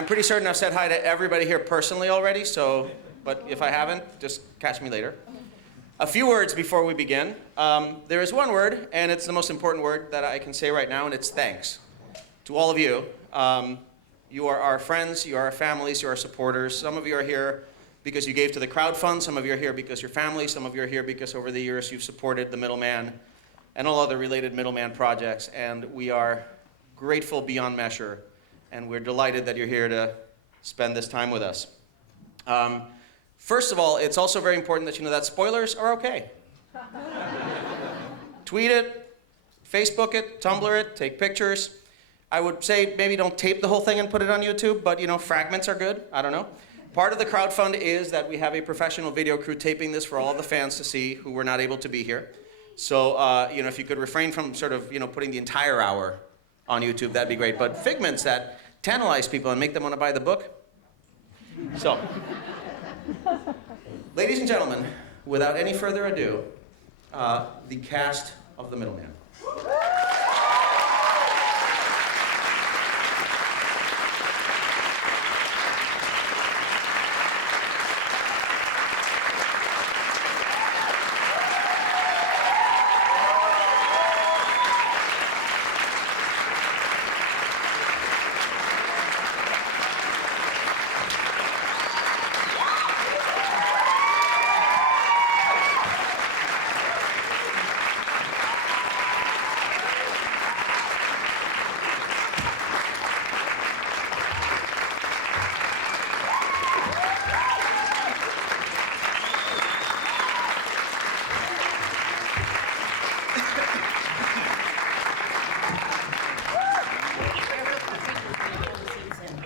I'm pretty certain I've said hi to everybody here personally already, but if I haven't, just catch me later. A few words before we begin. There is one word, and it's the most important word that I can say right now, and it's thanks. To all of you. You are our friends, you are our families, you are our supporters. Some of you are here because you gave to the crowdfund, some of you are here because you're family, some of you are here because over the years you've supported the Middleman and all other related Middleman projects, and we are grateful beyond measure, and we're delighted that you're here to spend this time with us. First of all, it's also very important that you know that spoilers are okay. Tweet it, Facebook it, Tumblr it, take pictures. I would say maybe don't tape the whole thing and put it on YouTube, but fragments are good, I don't know. Part of the crowdfund is that we have a professional video crew taping this for all of the fans to see who were not able to be here. So, if you could refrain from sort of, putting the entire hour on YouTube, that'd be great. But figments that tantalize people and make them want to buy the book. So, ladies and gentlemen, without any further ado, the cast of The Middleman.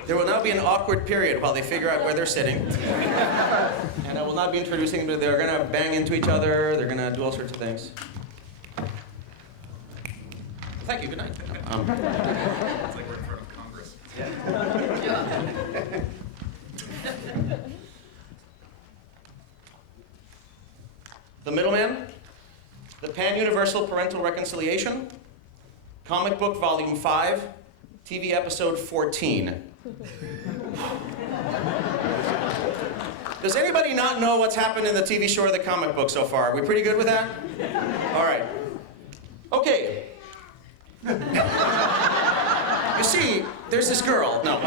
There will now be an awkward period while they figure out where they're sitting. And I will not be introducing them, but they're going to bang into each other, they're going to do all sorts of things. Thank you, good night. It's like we're in front of Congress. The Middleman, the Pan-Universal Parental Reconciliation, Comic Book Volume 5, TV Episode 14. Does anybody not know what's happened in the TV show or the comic book so far? Are we pretty good with that? All right. Okay. You see, there's this girl. No,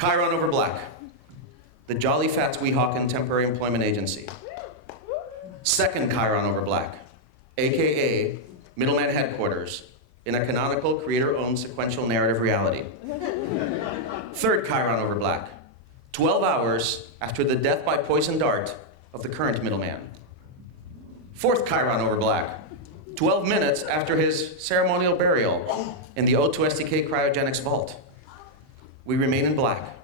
Chiron over Black. The Jolly Fats Weehawken Temporary Employment Agency. Second Chiron over Black, AKA Middleman Headquarters, in a canonical, creator-owned sequential narrative reality. Third Chiron over Black, 12 hours after the death by poison dart of the current Middleman. Fourth Chiron over Black, 12 minutes after his ceremonial burial in the O2STK cryogenics vault. We remain in black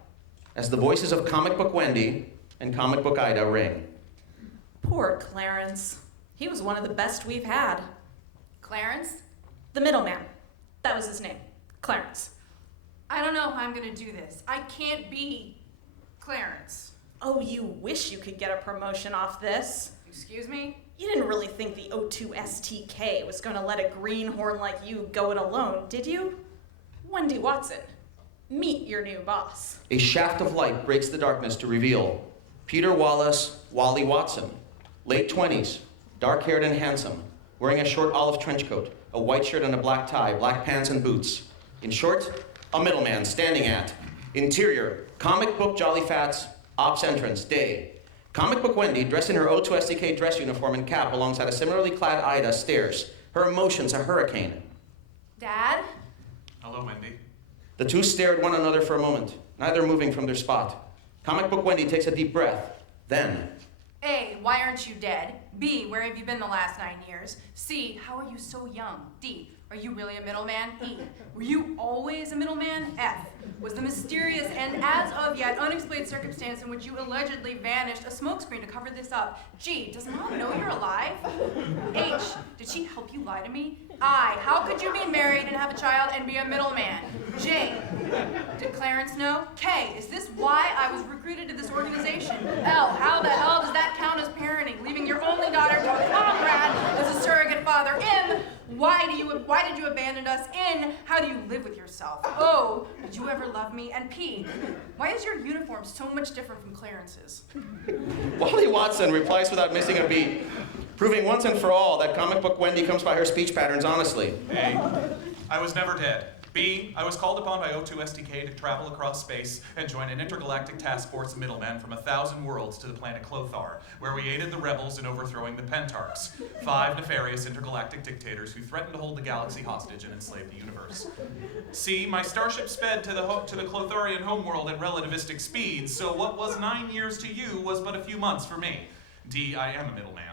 as the voices of Comic Book Wendy and Comic Book Ida ring. Poor Clarence. He was one of the best we've had. Clarence? The Middleman. That was his name. Clarence. I don't know how I'm gonna do this. I can't be Clarence. Oh, you wish you could get a promotion off this. Excuse me? You didn't really think the O2STK was gonna let a greenhorn like you go it alone, did you? Wendy Watson, meet your new boss. A shaft of light breaks the darkness to reveal Peter Wallace, Wally Watson, late 20s, dark-haired and handsome, wearing a short olive trench coat, a white shirt and a black tie, black pants and boots. In short, a middleman standing at. Interior, Comic Book Jolly Fats, Ops entrance, day. Comic Book Wendy, dressed in her O2STK dress uniform and cap alongside a similarly clad Ida, stares, her emotions a hurricane. Dad? Hello, Wendy. The two stare at one another for a moment, neither moving from their spot. Comic Book Wendy takes a deep breath, then... A, why aren't you dead? B, where have you been the last 9 years? C, how are you so young? D, are you really a middleman? E, were you always a middleman? F, was the mysterious and as of yet unexplained circumstance in which you allegedly vanished a smokescreen to cover this up? G, does Mom know you're alive? H, did she help you lie to me? I, how could you be married and have a child and be a middleman? J, did Clarence know? K, is this why I was recruited to this organization? L, how the hell does that count as parenting, leaving your only daughter to a comrade as a surrogate father? M, why Why did you abandon us? N, how do you live with yourself? O, did you ever love me? And P, why is your uniform so much different from Clarence's? Wally Watson replies without missing a beat, proving once and for all that comic book Wendy comes by her speech patterns honestly. A, I was never dead. B, I was called upon by O2STK to travel across space and join an intergalactic task force of middlemen from 1,000 worlds to the planet Clothar, where we aided the rebels in overthrowing the Pentarchs, 5 nefarious intergalactic dictators who threatened to hold the galaxy hostage and enslave the universe. C, my starship sped to the Clotharian homeworld at relativistic speeds, so what was 9 years to you was but a few months for me. D, I am a middleman.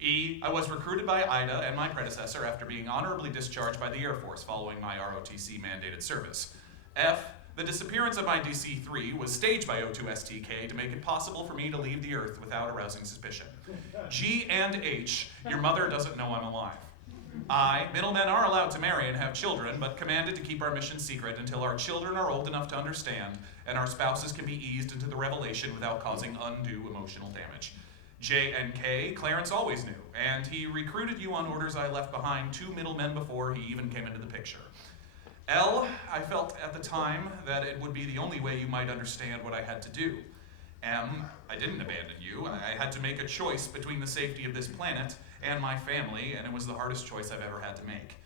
E, I was recruited by Ida and my predecessor after being honorably discharged by the Air Force following my ROTC mandated service. F, the disappearance of my DC-3 was staged by O2STK to make it possible for me to leave the Earth without arousing suspicion. G and H, your mother doesn't know I'm alive. I, middlemen are allowed to marry and have children, but commanded to keep our mission secret until our children are old enough to understand and our spouses can be eased into the revelation without causing undue emotional damage. J and K, Clarence always knew, and he recruited you on orders I left behind 2 middlemen before he even came into the picture. L, I felt at the time that it would be the only way you might understand what I had to do. M, I didn't abandon you. I had to make a choice between the safety of this planet and my family, and it was the hardest choice I've ever had to make.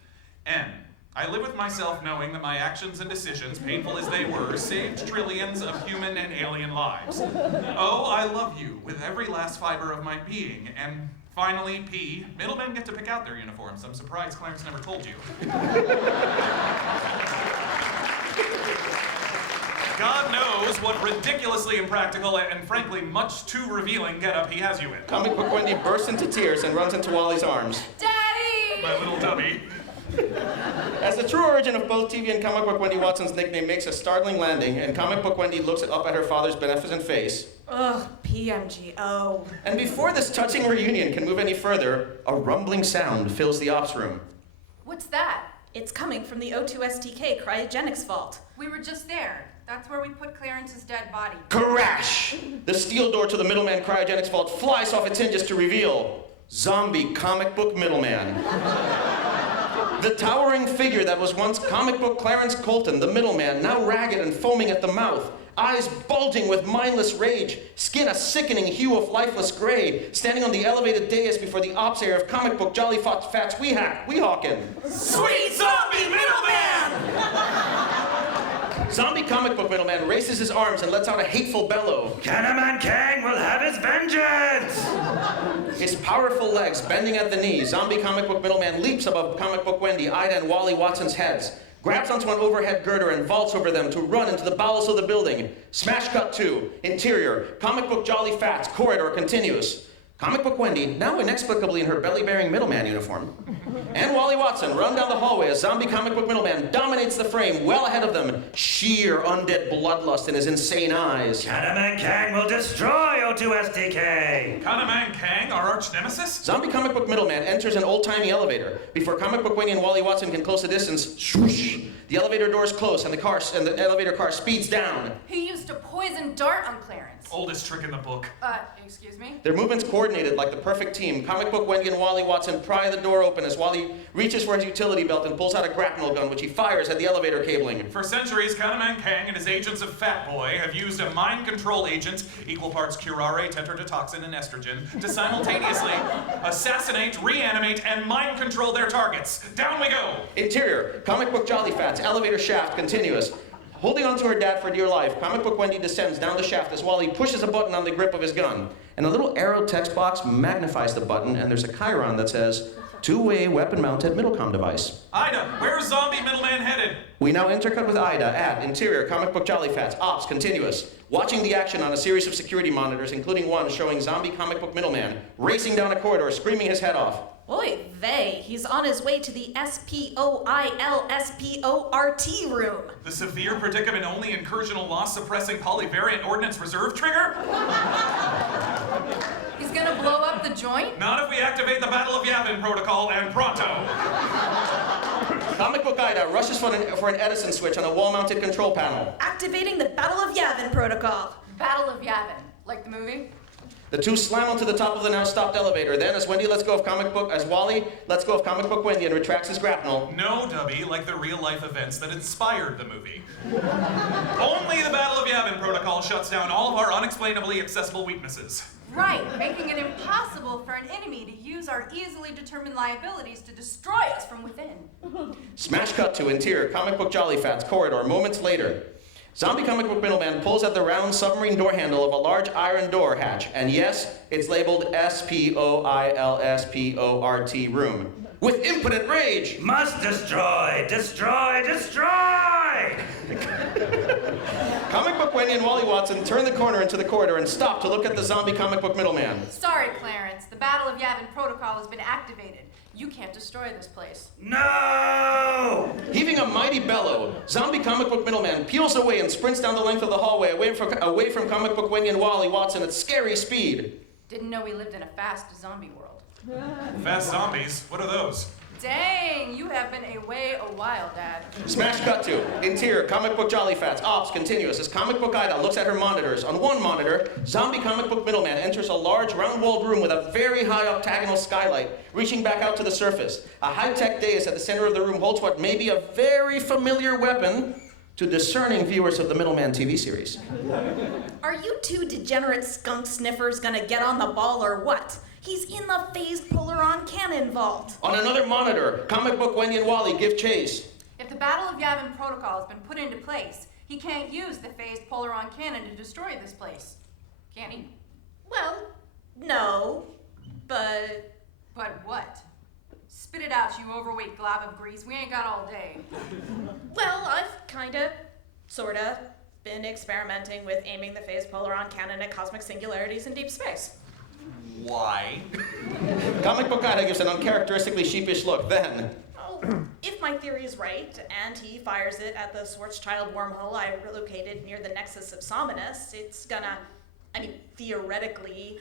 N, I live with myself knowing that my actions and decisions, painful as they were, saved trillions of human and alien lives. O, I love you with every last fiber of my being. And finally, P, middlemen get to pick out their uniforms. I'm surprised Clarence never told you. God knows what ridiculously impractical and frankly much too revealing getup he has you in. Comic book Wendy bursts into tears and runs into Wally's arms. Daddy! My little dummy. As the true origin of both TV and comic book Wendy Watson's nickname makes a startling landing, and comic book Wendy looks up at her father's beneficent face. Ugh, PMGO. And before this touching reunion can move any further, a rumbling sound fills the ops room. What's that? It's coming from the O2STK cryogenics vault. We were just there. That's where we put Clarence's dead body. Crash! The steel door to the Middleman cryogenics vault flies off its hinges to reveal zombie comic book Middleman. The towering figure that was once comic book Clarence Colton, the middleman, now ragged and foaming at the mouth, eyes bulging with mindless rage, skin a sickening hue of lifeless gray, standing on the elevated dais before the ops area of comic book Jolly Fats Weehawken. Sweet zombie middleman! Zombie comic book Middleman raises his arms and lets out a hateful bellow. Canaman Kang will have his vengeance! His powerful legs bending at the knee, zombie comic book Middleman leaps above comic book Wendy, Ida, and Wally Watson's heads, grabs onto an overhead girder and vaults over them to run into the bowels of the building. Smash cut 2, interior, comic book Jolly Fats, corridor continuous. Comic book Wendy, now inexplicably in her belly-bearing middleman uniform, and Wally Watson run down the hallway as zombie comic book Middleman dominates the frame well ahead of them, sheer undead bloodlust in his insane eyes. Canaman Kang will destroy O2STK! Kanaman Kang, our arch nemesis? Zombie comic book Middleman enters an old-timey elevator. Before comic book Wendy and Wally Watson can close the distance, swoosh, the elevator doors close and the elevator car speeds down. He used a poison dart on Clarence. Oldest trick in the book. Excuse me? Their movements coordinated like the perfect team. Comic book Wendy and Wally Watson pry the door open as Wally reaches for his utility belt and pulls out a grapnel gun, which he fires at the elevator cabling. For centuries, Kanaman Kang and his agents of Fat Boy have used a mind control agent, equal parts curare, tetrodotoxin, and estrogen, to simultaneously assassinate, reanimate, and mind control their targets. Down we go! Interior, comic book Jolly Fats, elevator shaft continuous. Holding onto her dad for dear life, comic book Wendy descends down the shaft as Wally pushes a button on the grip of his gun. And a little arrow text box magnifies the button, and there's a chyron that says, two-way weapon-mounted middlecom device. Ida, where's zombie middleman headed? We now intercut with Ida at interior, comic book Jolly Fats, ops, continuous. Watching the action on a series of security monitors, including one showing zombie comic book Middleman racing down a corridor, screaming his head off. Oy vey, he's on his way to the SPOILSPORT room. The severe predicament only incursional loss suppressing polyvariant ordnance reserve trigger? He's gonna blow up the joint? Not if we activate the Battle of Yavin protocol and pronto. Comic book Ida rushes for an Edison switch on a wall-mounted control panel. Activating the Battle of Yavin protocol. Battle of Yavin. Like the movie? The two slam onto the top of the now stopped elevator. Then, as Wally lets go of comic book Wendy and retracts his grapnel. No, Dubby, like the real-life events that inspired the movie. Only the Battle of Yavin Protocol shuts down all of our unexplainably accessible weaknesses. Right, making it impossible for an enemy to use our easily determined liabilities to destroy us from within. Smash cut to interior comic book Jolly Fats corridor moments later. Zombie comic book Middleman pulls at the round submarine door handle of a large iron door hatch, and yes, it's labeled SPOILSPORT room. With impotent rage! Must destroy, destroy, destroy! Comic book Wendy and Wally Watson turn the corner into the corridor and stop to look at the zombie comic book Middleman. Sorry, Clarence. The Battle of Yavin Protocol has been activated. You can't destroy this place. No! Heaving a mighty bellow, zombie comic book Middleman peels away and sprints down the length of the hallway away from comic book Wendy and Wally Watson at scary speed. Didn't know we lived in a fast zombie world. Fast zombies? What are those? Dang, you have been away a while, Dad. Smash cut to interior comic book Jolly Fats ops continuous as comic book Ida looks at her monitors. On one monitor, zombie comic book Middleman enters a large round-walled room with a very high octagonal skylight reaching back out to the surface. A high-tech dais at the center of the room holds what may be a very familiar weapon to discerning viewers of the Middleman TV series. Are you two degenerate skunk sniffers gonna get on the ball or what? He's in the phased Polaron cannon vault. On another monitor, comic book Wendy and Wally give chase. If the Battle of Yavin Protocol has been put into place, he can't use the phased Polaron cannon to destroy this place. Can he? Well, no, but... But what? Spit it out, you overweight glob of grease. We ain't got all day. Well, I've sorta, been experimenting with aiming the phased Polaron cannon at cosmic singularities in deep space. Why? Comic book Ida gives an uncharacteristically sheepish look. Then, Oh, if my theory is right, and he fires it at the Schwarzschild wormhole I relocated near the nexus of Sominus, it's gonna, theoretically,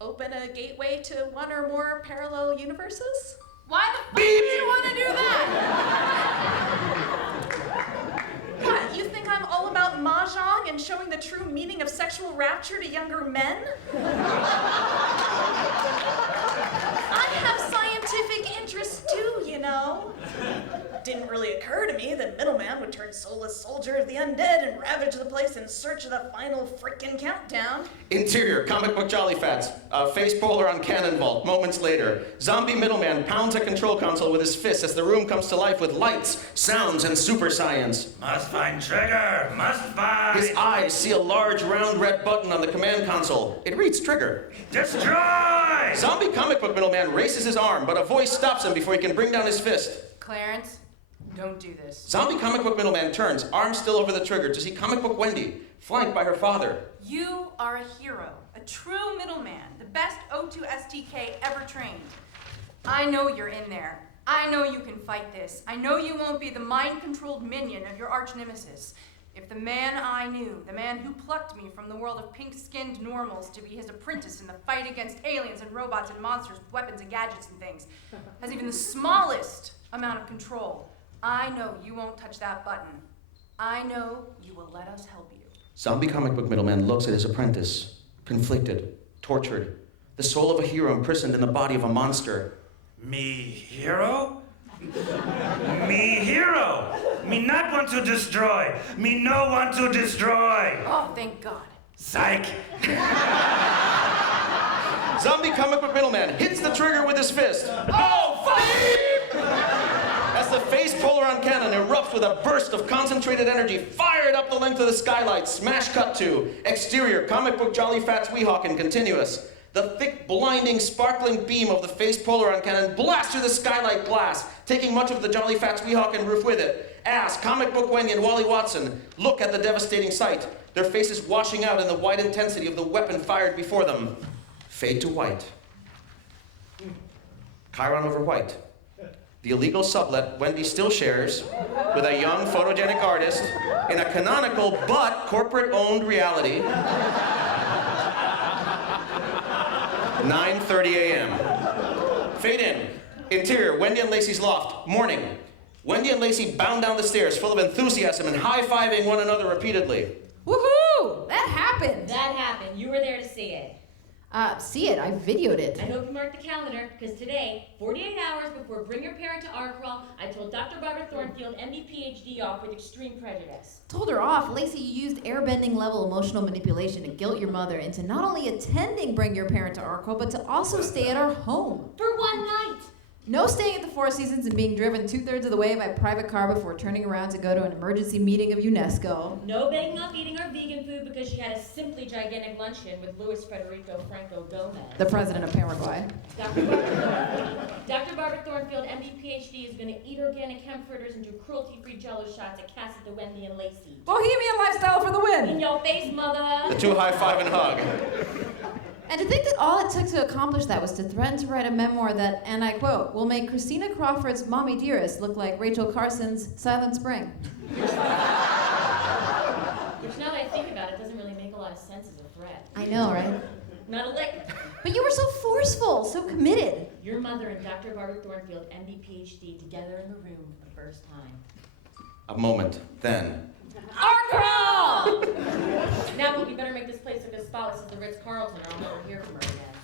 open a gateway to one or more parallel universes? Why the fuck do you want to do that? What, you think I'm all about mahjong and showing the true meaning of sexual rapture to younger men? I have scientific interests too, you know. Didn't really occur to me that Middleman would turn soulless soldier of the undead and ravage the place in search of the final frickin' countdown. interior comic book Jolly Fats, face polar on cannon vault. Moments later, zombie Middleman pounds a control console with his fist as the room comes to life with lights, sounds, and super science. Must find trigger, must find... His eyes see a large round red button on the command console. It reads trigger. Destroy! Zombie comic book Middleman races his arm, but a voice stops him before he can bring down his fist. Clarence, don't do this. Zombie comic book Middleman turns, arm still over the trigger, to see comic book Wendy, flanked by her father. You are a hero, a true middleman, the best O2 STK ever trained. I know you're in there. I know you can fight this. I know you won't be the mind-controlled minion of your arch-nemesis. If the man I knew, the man who plucked me from the world of pink-skinned normals to be his apprentice in the fight against aliens and robots and monsters, weapons and gadgets and things, has even the smallest amount of control, I know you won't touch that button. I know you will let us help you. Zombie comic book Middleman looks at his apprentice, conflicted, tortured, the soul of a hero imprisoned in the body of a monster. Me hero? Me hero! Me not want to destroy! Me no want to destroy! Oh, thank God. Psych! Zombie comic book Middleman hits the trigger with his fist. Oh, fuck! As the face Polaron cannon erupts with a burst of concentrated energy fired up the length of the skylight. Smash cut to exterior comic book Jolly Fats Weehawken continuous. The thick, blinding, sparkling beam of the face Polaron cannon blasts through the skylight glass, taking much of the Jolly Fats Weehawken roof with it. As comic book Wendy and Wally Watson look at the devastating sight, their faces washing out in the white intensity of the weapon fired before them. Fade to white. Chiron over white. The illegal sublet Wendy still shares with a young photogenic artist in a canonical but corporate-owned reality. 9:30 a.m. Fade in. Interior, Wendy and Lacey's loft. Morning. Wendy and Lacey bound down the stairs, full of enthusiasm and high-fiving one another repeatedly. Woohoo! That happened! That happened. You were there to see it. See it. I videoed it. I hope you marked the calendar, because today, 48 hours before Bring Your Parent to Our Crawl, I told Dr. Barbara Thornfield, MD, PhD, off with extreme prejudice. Told her off. Lacey, you used airbending level emotional manipulation to guilt your mother into not only attending Bring Your Parent to Our Crawl, but to also stay at our home. For one night! No staying at the Four Seasons and being driven 2/3 of the way by private car before turning around to go to an emergency meeting of UNESCO. No begging off eating our vegan food because she had a simply gigantic luncheon with Luis Federico Franco Gomez. The president of Paraguay. Dr. Barbara Thornfield, MD, PhD, is going to eat organic hemp fritters and do cruelty-free jello shots at Cassie, the Wendy, and Lacey. Bohemian lifestyle for the In win! your face, mother! The two high-five and hug. And to think that all it took to accomplish that was to threaten to write a memoir that, and I quote, will make Christina Crawford's Mommy Dearest look like Rachel Carson's Silent Spring. Which, now that I think about it, doesn't really make a lot of sense as a threat. I know, right? Not a lick. But you were so forceful, so committed. Your mother and Dr. Barbara Thornfield, MD, PhD, together in the room for the first time. A moment, then. Our crawl! Now we better make this place look as spotless as the Ritz-Carlton, or I'll never hear from her again.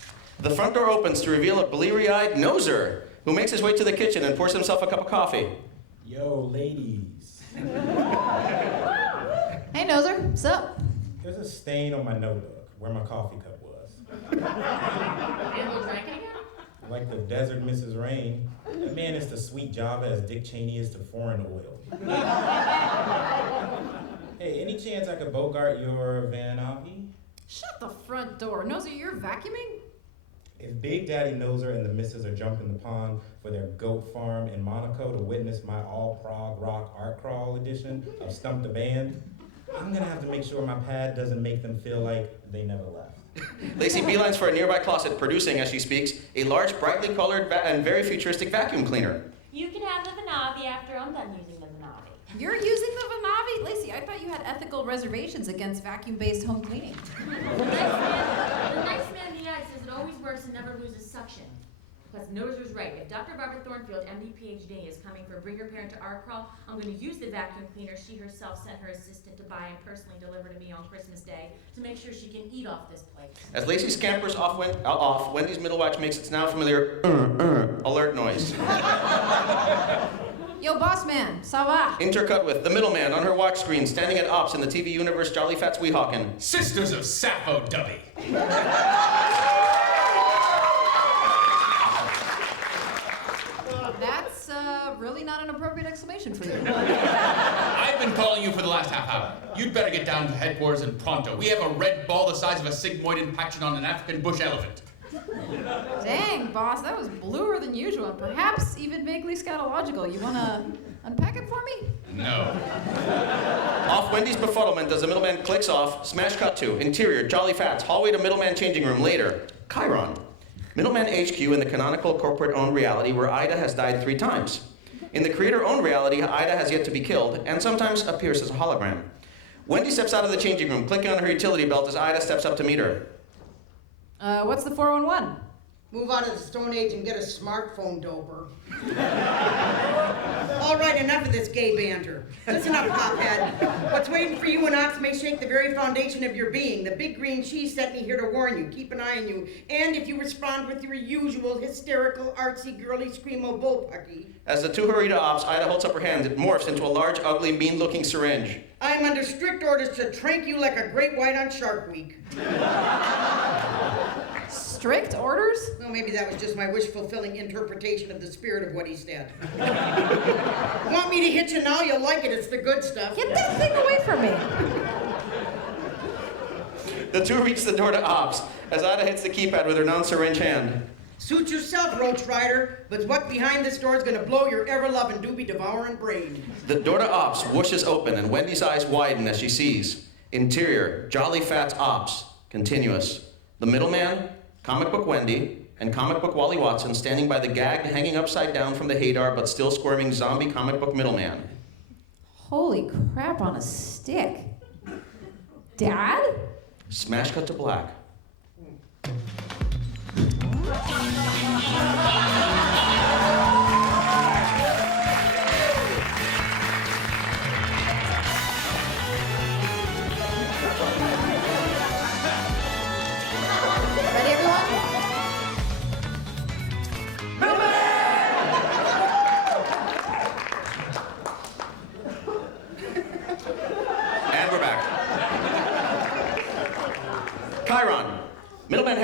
The front door opens to reveal a bleary-eyed noser who makes his way to the kitchen and pours himself a cup of coffee. Yo, ladies. Hey, Noser, sup? There's a stain on my notebook where my coffee cup was. Amber drank it again? Like the desert Mrs. Rain. That man is to sweet Java as Dick Cheney is to foreign oil. Hey, any chance I could Bogart your Van Avi? Shut the front door. Noser, you're vacuuming? If Big Daddy Noser and the missus are jumping the pond for their goat farm in Monaco to witness my all-prog rock art crawl edition of Stump the Band, I'm gonna have to make sure my pad doesn't make them feel like they never left. Lacey beelines for a nearby closet, producing, as she speaks, a large, brightly colored and very futuristic vacuum cleaner. You can have the Vanavi after I'm done using the Vanavi. You're using the Vanavi? Lacey, I thought you had ethical reservations against vacuum-based home cleaning. The nice man in the eye says it always works and never loses suction. Because Noser's right. If Dr. Barbara Thornfield, MD, PhD, is coming for Bring Your Parent to Our Crawl, I'm going to use the vacuum cleaner she herself sent her assistant to buy and personally deliver to me on Christmas Day to make sure she can eat off this place. As Lacey scampers off, Wendy's middle watch makes its now familiar alert noise. Yo, boss man, ça va? Intercut with the middleman on her watch screen, standing at ops in the TV universe Jolly Fats Weehawken. Sisters of Sappho Dubby. That's really not an appropriate exclamation for you. I've been calling you for the last half hour. You'd better get down to headquarters in pronto. We have a red ball the size of a sigmoid impacted on an African bush elephant. Dang, boss, that was bluer than usual, and perhaps even vaguely scatological. You wanna unpack it for me? No. Off Wendy's befuddlement as the middleman clicks off, smash cut to, interior, Jolly Fats, hallway to middleman changing room, later, Chiron. Middleman HQ in the canonical corporate-owned reality where Ida has died 3 times. In the creator-owned reality, Ida has yet to be killed, and sometimes appears as a hologram. Wendy steps out of the changing room, clicking on her utility belt as Ida steps up to meet her. What's the 411? Move out of the Stone Age and get a smartphone, doper. All right, enough of this gay banter. Listen up, pophead. What's waiting for you and Ox may shake the very foundation of your being. The big green cheese sent me here to warn you. Keep an eye on you. And if you respond with your usual hysterical, artsy, girly screamo bullpucky. As the two hurry to ops, Ida holds up her hand. It morphs into a large, ugly, mean-looking syringe. I am under strict orders to trank you like a great white on Shark Week. Strict orders? Well, maybe that was just my wish-fulfilling interpretation of the spirit of what he said. Want me to hit you now? You'll like it. It's the good stuff. Get that thing away from me. The two reach the door to ops as Ida hits the keypad with her non-syringe hand. Suit yourself, Roach Rider, but what behind this door is gonna blow your ever-loving doobie-devouring brain. The door to ops whooshes open and Wendy's eyes widen as she sees. Interior, Jolly Fats ops, continuous. The middleman, comic book Wendy, and comic book Wally Watson standing by the gagged, hanging upside down from the Hadar but still squirming zombie comic book middleman. Holy crap on a stick. Dad? Smash cut to black. Ready,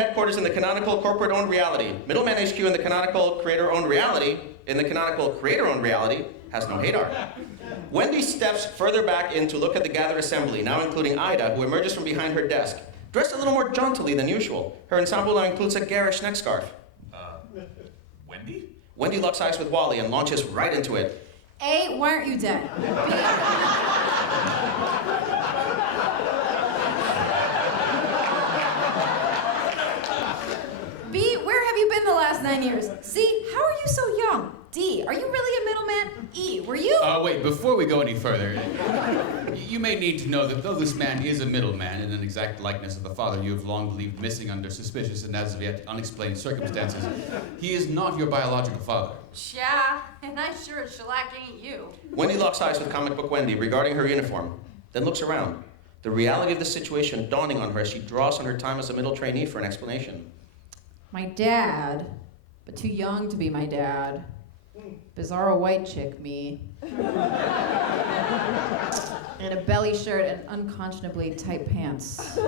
headquarters in the canonical corporate-owned reality. Middleman HQ in the canonical creator-owned reality. In the canonical creator-owned reality has no Hadar. Wendy steps further back in to look at the gathered assembly, now including Ida, who emerges from behind her desk, dressed a little more jauntily than usual. Her ensemble now includes a garish neck scarf. Wendy? Wendy locks eyes with Wally and launches right into it. A, why aren't you dead? B, where have you been the last 9 years? C, how are you so young? D, are you really a middleman? E, were you? Wait, before we go any further, you may need to know that though this man is a middleman in an exact likeness of the father you have long believed missing under suspicious and as of yet unexplained circumstances, he is not your biological father. Yeah, and I sure as shellac ain't you. Wendy locks eyes with comic book Wendy regarding her uniform, then looks around. The reality of the situation dawning on her as she draws on her time as a middle trainee for an explanation. My dad, but too young to be my dad. Bizarro white chick, me. And a belly shirt and unconscionably tight pants.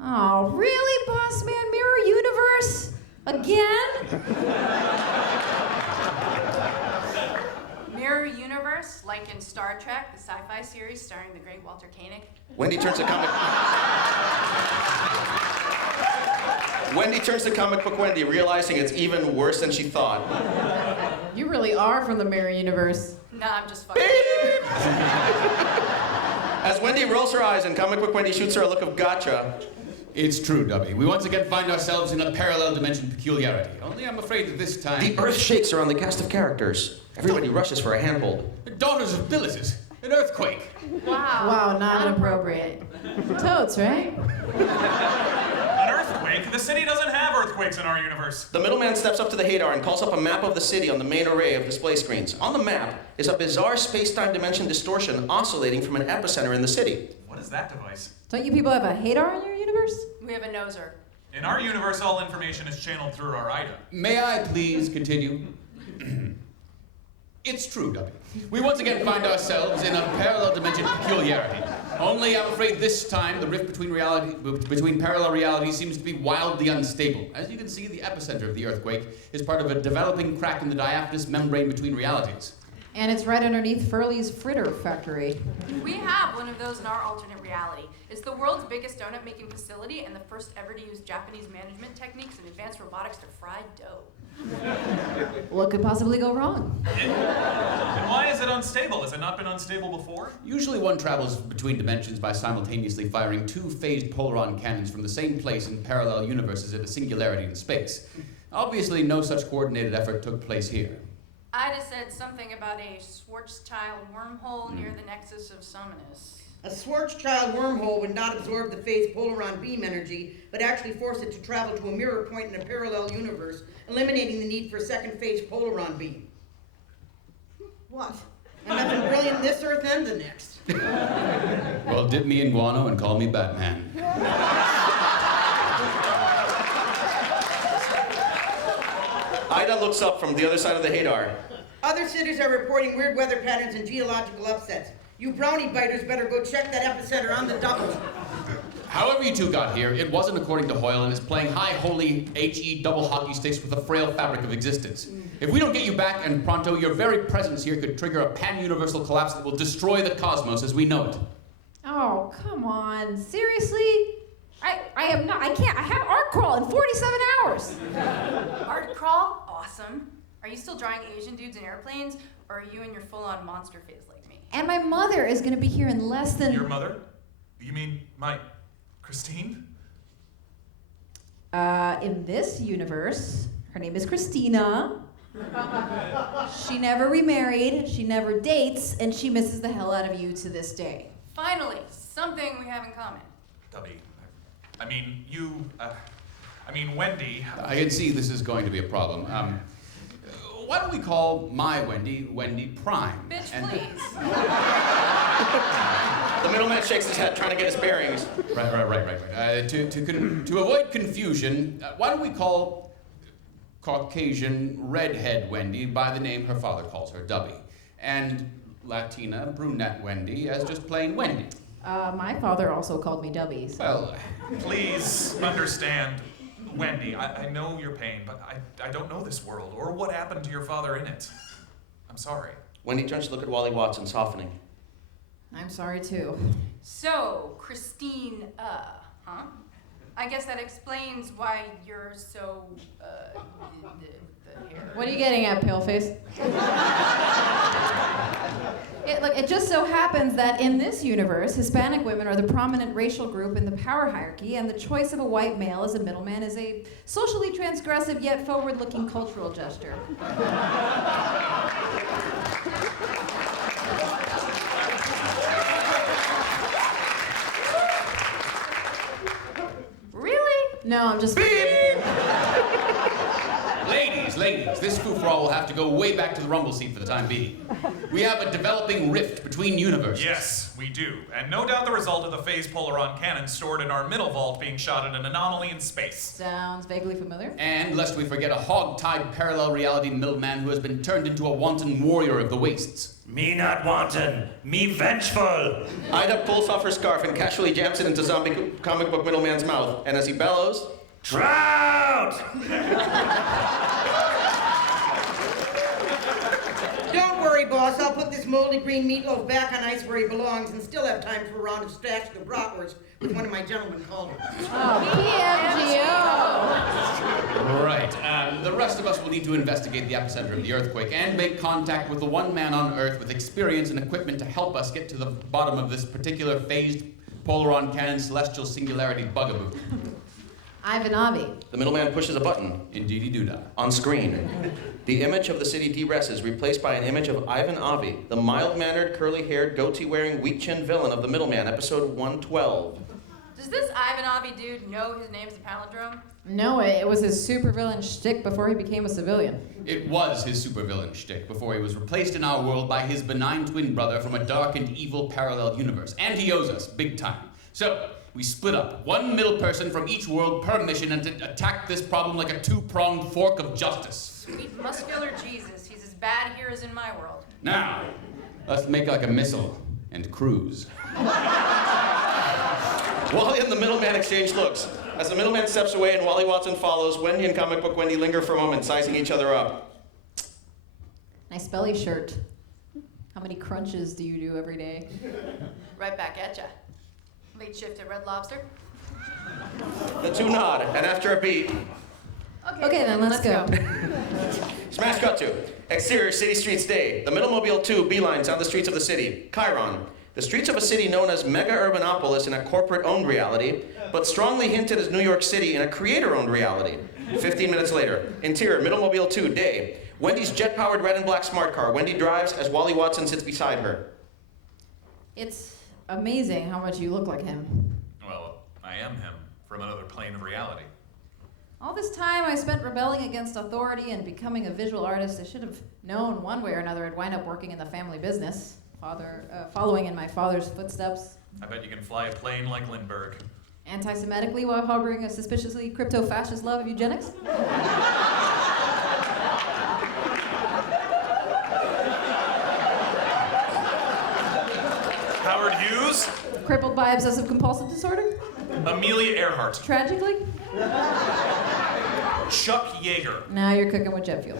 Oh, really, boss man? Mirror universe? Again? Mirror universe, like in Star Trek, the sci-fi series starring the great Walter Koenig. Wendy turns to comic book Wendy, realizing it's even worse than she thought. You really are from the mirror universe. Nah, I'm just fucking. As Wendy rolls her eyes and comic book Wendy shoots her a look of gotcha. It's true, Dubby. We once again find ourselves in a parallel dimension peculiarity. Only I'm afraid that this time... The earth shakes around the cast of characters. Everybody rushes for a handhold. The daughters of Bilises. An earthquake. Wow. Wow, not appropriate. Totes, right? An earthquake? The city doesn't have earthquakes in our universe. The middleman steps up to the Hadar and calls up a map of the city on the main array of display screens. On the map is a bizarre space-time dimension distortion oscillating from an epicenter in the city. What is that device? Don't you people have a Hadar in your universe? We have a noser. In our universe, all information is channeled through our Ida. May I please continue? It's true, Dubby. We once again find ourselves in a parallel dimension peculiarity. Only, I'm afraid, this time the rift between parallel realities seems to be wildly unstable. As you can see, the epicenter of the earthquake is part of a developing crack in the diaphanous membrane between realities. And it's right underneath Furley's fritter factory. We have one of those in our alternate reality. It's the world's biggest donut-making facility and the first ever to use Japanese management techniques and advanced robotics to fry dough. What could possibly go wrong? And why is it unstable? Has it not been unstable before? Usually one travels between dimensions by simultaneously firing two phased polaron cannons from the same place in parallel universes at a singularity in space. Obviously, no such coordinated effort took place here. Ida said something about a Schwarzschild wormhole near the nexus of Summonus. A Schwarzschild wormhole would not absorb the phased polaron beam energy, but actually force it to travel to a mirror point in a parallel universe, eliminating the need for a second phased polaron beam. What? And nothing brilliant this Earth and the next. Well, dip me in guano and call me Batman. Ida looks up from the other side of the Hadar. Other cities are reporting weird weather patterns and geological upsets. You brownie biters better go check that epicenter on the double. However you two got here, it wasn't according to Hoyle and is playing high holy HE double hockey sticks with the frail fabric of existence. If we don't get you back and pronto, your very presence here could trigger a pan-universal collapse that will destroy the cosmos as we know it. Oh, come on. Seriously? I have art crawl in 47 hours. Art crawl? Awesome. Are you still drawing Asian dudes in airplanes, or are you in your full-on monster phase like me? And my mother is gonna be here in less than... Your mother? You mean my Christine? In this universe, her name is Christina. She never remarried, she never dates, and she misses the hell out of you to this day. Finally, something we have in common. Dubby. Wendy. I can see this is going to be a problem. Why don't we call my Wendy, Wendy Prime? Bitch, and please. The middleman shakes his head, trying to get his bearings. Right. To avoid confusion, why don't we call Caucasian redhead Wendy by the name her father calls her, Dubby, and Latina brunette Wendy as just plain Wendy. My father also called me Dubby. So. Well, Please understand, Wendy, I know your pain, but I don't know this world or what happened to your father in it. I'm sorry. Wendy turns to look at Wally Watson, softening. I'm sorry too. So, Christine, huh? I guess that explains why you're so, the hair. What are you getting at, Paleface? It just so happens that in this universe, Hispanic women are the prominent racial group in the power hierarchy, and the choice of a white male as a middleman is a socially transgressive yet forward-looking cultural gesture. Really? No, I'm just... Ladies, this frou-frou will have to go way back to the rumble seat for the time being. We have a developing rift between universes. Yes, we do. And no doubt the result of the phase polaron cannon stored in our middle vault being shot at an anomaly in space. Sounds vaguely familiar. And lest we forget a hog-tied parallel reality middleman who has been turned into a wanton warrior of the wastes. Me not wanton, me vengeful. Ida pulls off her scarf and casually jams it into zombie comic book middleman's mouth. And as he bellows, Trout! Don't worry, boss. I'll put this moldy green meatloaf back on ice where he belongs and still have time for a round of scratch the bratwurst with one of my gentlemen callers. PMGO! Right, the rest of us will need to investigate the epicenter of the earthquake and make contact with the one man on Earth with experience and equipment to help us get to the bottom of this particular phased polaron cannon celestial singularity bugaboo. Ivan Avi. the middleman pushes a button. Indeedy-doo-dah. On screen, the image of the city de-res is replaced by an image of Ivan Avi, the mild-mannered, curly-haired, goatee-wearing, wheat-chin villain of The Middleman, episode 112. Does this Ivan Avi dude know his name's a palindrome? No, it was his supervillain shtick before he became a civilian. It was his supervillain shtick before he was replaced in our world by his benign twin brother from a dark and evil parallel universe. And he owes us, big time. So, we split up, one middle person from each world per mission, and attack this problem like a two-pronged fork of justice. Sweet muscular Jesus, he's as bad here as in my world. Now, let's make like a missile and cruise. Wally and the middleman exchange looks. As the middleman steps away and Wally Watson follows, Wendy and comic book Wendy linger for a moment, sizing each other up. Nice belly shirt. How many crunches do you do every day? Right back at ya. Late shift at Red Lobster. The two nod, and after a beat, Okay, then let's go. smash cut to. Exterior, city streets day. The Middlemobile 2 beelines down the streets of the city. Chiron. The streets of a city known as Mega Urbanopolis in a corporate-owned reality, but strongly hinted as New York City in a creator-owned reality. 15 minutes later. Interior, Middlemobile 2 day. Wendy's jet-powered red and black smart car. Wendy drives as Wally Watson sits beside her. It's amazing how much you look like him. Well, I am him from another plane of reality. All this time I spent rebelling against authority and becoming a visual artist, I should have known one way or another I'd wind up working in the family business. Following in my father's footsteps. I bet you can fly a plane like Lindbergh. Anti-Semitically while harboring a suspiciously crypto-fascist love of eugenics. Howard Hughes, Crippled by obsessive compulsive disorder. Amelia Earhart, Tragically. Chuck Yeager. Now you're cooking with jet fuel.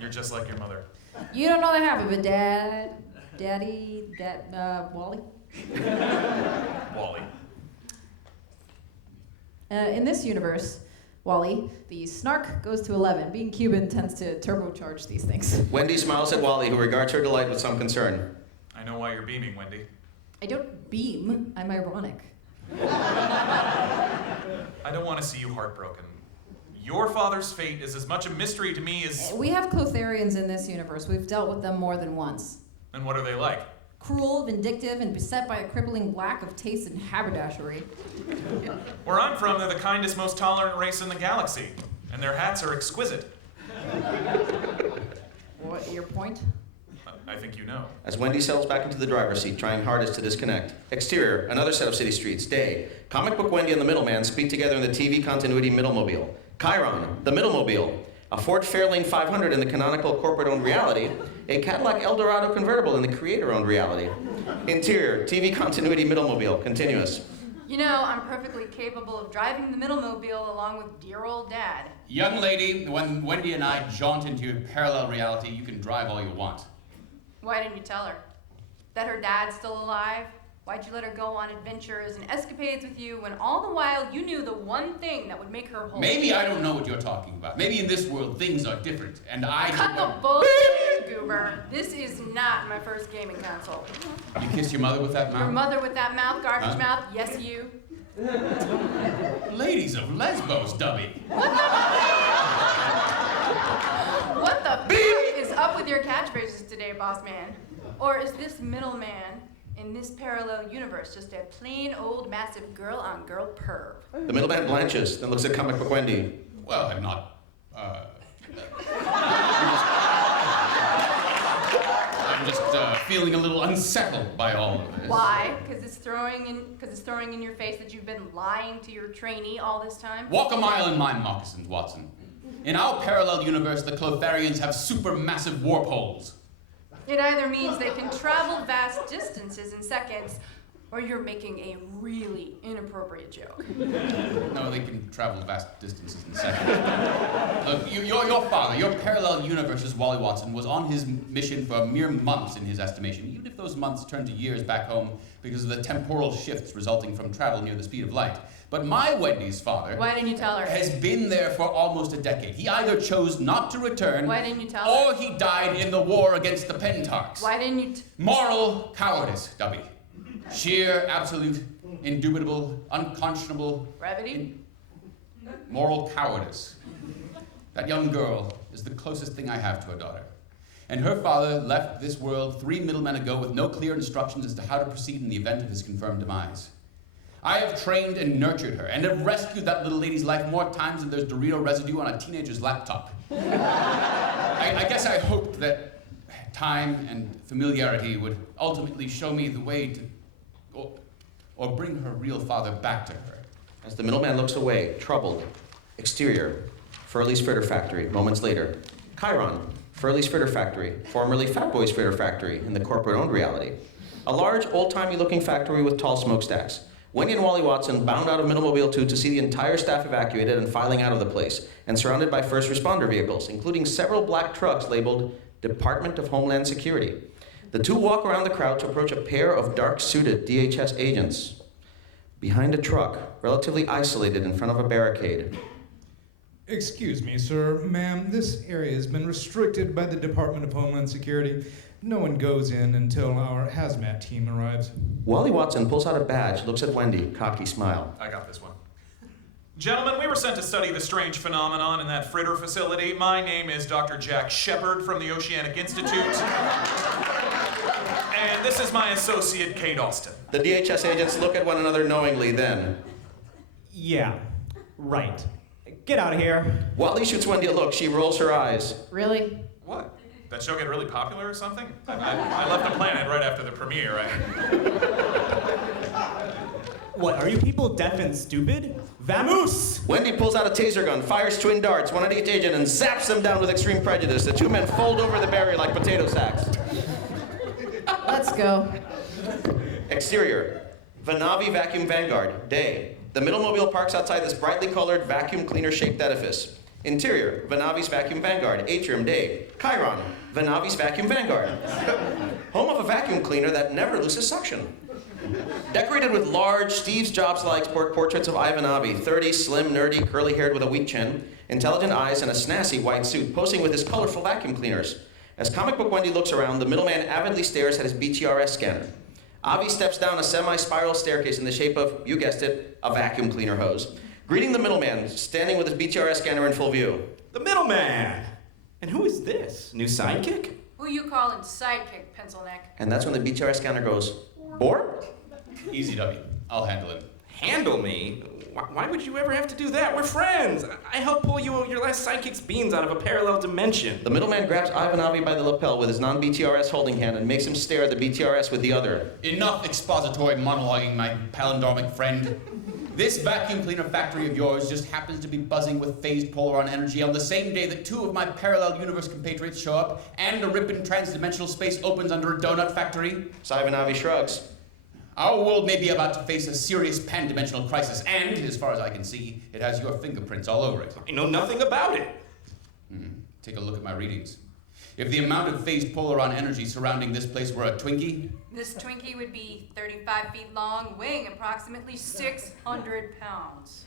You're just like your mother. You don't know the half of it, Wally. Wally. In this universe, Wally, the snark goes to 11. Being Cuban tends to turbocharge these things. Wendy smiles at Wally, who regards her delight with some concern. I know why you're beaming, Wendy. I don't beam, I'm ironic. I don't want to see you heartbroken. Your father's fate is as much a mystery to me as... We have Clotharians in this universe. We've dealt with them more than once. And what are they like? Cruel, vindictive, and beset by a crippling lack of taste and haberdashery. Where I'm from, they're the kindest, most tolerant race in the galaxy. And their hats are exquisite. What, your point? I think you know. As Wendy settles back into the driver's seat, trying hardest to disconnect. Exterior, another set of city streets. Day. Comic book Wendy and the middleman speak together in the TV continuity Middlemobile. Chiron, the Middlemobile. A Ford Fairlane 500 in the canonical corporate-owned reality. A Cadillac Eldorado convertible in the creator-owned reality. Interior, TV continuity Middlemobile, continuous. You know, I'm perfectly capable of driving the Middlemobile along with dear old Dad. Young lady, when Wendy and I jaunt into your parallel reality, you can drive all you want. Why didn't you tell her? That her dad's still alive? Why'd you let her go on adventures and escapades with you when all the while you knew the one thing that would make her whole? Maybe I don't know what you're talking about. Maybe in this world things are different, and I Cut the don't... bullshit, Goober. This is not my first gaming console. You kissed your mother with that mouth? Your mother with that mouth, garbage Huh? mouth, yes you. Ladies of Lesbos, Dubby. What the fuck is up with your catchphrases today, boss man? Or is this middleman in this parallel universe just a plain old massive girl-on-girl perv? The middleman blanches, then looks at comic book Wendy. Well, I'm not, I'm just feeling a little unsettled by all of this. Why? Because it's throwing in your face that you've been lying to your trainee all this time? Walk a mile in my moccasins, Watson. In our parallel universe, the Clotharians have supermassive warp holes. It either means they can travel vast distances in seconds, or you're making a really inappropriate joke. No, they can travel vast distances in seconds. Look, your father, your parallel universe's Wally Watson, was on his mission for mere months in his estimation, even if those months turned to years back home because of the temporal shifts resulting from travel near the speed of light. But my Wendy's father... Why didn't you tell her? ...has been there for almost a decade. He either chose not to return... Why didn't you tell or her? he died in the war against the Pentarchs. Why didn't you... Moral cowardice, Dubby. Sheer, absolute, indubitable, unconscionable... Brevity? Moral cowardice. That young girl is the closest thing I have to a daughter. And her father left this world 3 middlemen ago with no clear instructions as to how to proceed in the event of his confirmed demise. I have trained and nurtured her, and have rescued that little lady's life more times than there's Dorito residue on a teenager's laptop. I guess I hoped that time and familiarity would ultimately show me the way to... or bring her real father back to her. As the middleman looks away, troubled. Exterior, Furley's Fritter Factory, moments later. Chiron, Furley's Fritter Factory, formerly Fat Boy's Fritter Factory in the corporate-owned reality. A large, old-timey looking factory with tall smokestacks. Wendy and Wally Watson bound out of Middlemobile 2 to see the entire staff evacuated and filing out of the place, and surrounded by first responder vehicles, including several black trucks labeled Department of Homeland Security. The two walk around the crowd to approach a pair of dark-suited DHS agents. Behind a truck, relatively isolated in front of a barricade. Excuse me, sir. Ma'am, this area has been restricted by the Department of Homeland Security. No one goes in until our hazmat team arrives. Wally Watson pulls out a badge, looks at Wendy, cocky smile. I got this one. Gentlemen, we were sent to study the strange phenomenon in that fritter facility. My name is Dr. Jack Shepard from the Oceanic Institute. And this is my associate, Kate Austin. The DHS agents look at one another knowingly then. Yeah, right. Get out of here. Wally shoots Wendy a look. She rolls her eyes. Really? What? That show get really popular or something? I left the planet right after the premiere. What, are you people deaf and stupid? Vamoose! Wendy pulls out a taser gun, fires twin darts, one at each agent, and zaps them down with extreme prejudice. The two men fold over the barrier like potato sacks. Let's go. Exterior, Vanavi Vacuum Vanguard, day. The Middlemobile parks outside this brightly colored vacuum cleaner-shaped edifice. Interior, Vanavi's Vacuum Vanguard, atrium, day. Chiron, Vanavi's Vacuum Vanguard. Home of a vacuum cleaner that never loses suction. Decorated with large, Steve Jobs-like portraits of Ivan Avi, 30, slim, nerdy, curly-haired with a weak chin, intelligent eyes, and a snazzy white suit, posing with his colorful vacuum cleaners. As comic book Wendy looks around, the middleman avidly stares at his BTRS scanner. Avi steps down a semi-spiral staircase in the shape of, you guessed it, a vacuum cleaner hose. Greeting the middleman, standing with his BTRS scanner in full view. The middleman! And who is this? New sidekick? Who you calling sidekick, pencil neck? And that's when the BTRS scanner goes, bored? Easy, Dubby. I'll handle him. Handle me? Why would you ever have to do that? We're friends. I helped pull your last sidekick's beans out of a parallel dimension. The middleman grabs Ivan Avi by the lapel with his non-BTRS holding hand and makes him stare at the BTRS with the other. Enough expository monologuing, my palindromic friend. This vacuum cleaner factory of yours just happens to be buzzing with phased polaron energy on the same day that 2 of my parallel universe compatriots show up and a rip in transdimensional space opens under a donut factory. Sivanavi shrugs. Our world may be about to face a serious pan-dimensional crisis, and, as far as I can see, it has your fingerprints all over it. I know nothing about it. Take a look at my readings. If the amount of phased polaron energy surrounding this place were a Twinkie... This Twinkie would be 35 feet long, weighing approximately 600 pounds.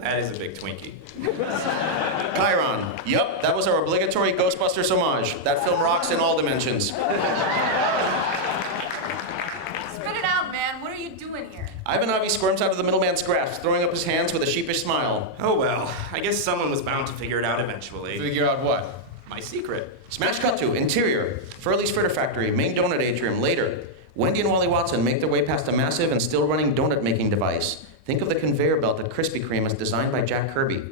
That is a big Twinkie. Chiron. Yup, that was our obligatory Ghostbusters homage. That film rocks in all dimensions. Spit it out, man. What are you doing here? Ivanavi squirms out of the middleman's grasp, throwing up his hands with a sheepish smile. Oh well, I guess someone was bound to figure it out eventually. Figure out what? My secret. Smash cut to interior. Furley's Fritter Factory, main donut atrium, later. Wendy and Wally Watson make their way past a massive and still running donut making device. Think of the conveyor belt at Krispy Kreme as designed by Jack Kirby.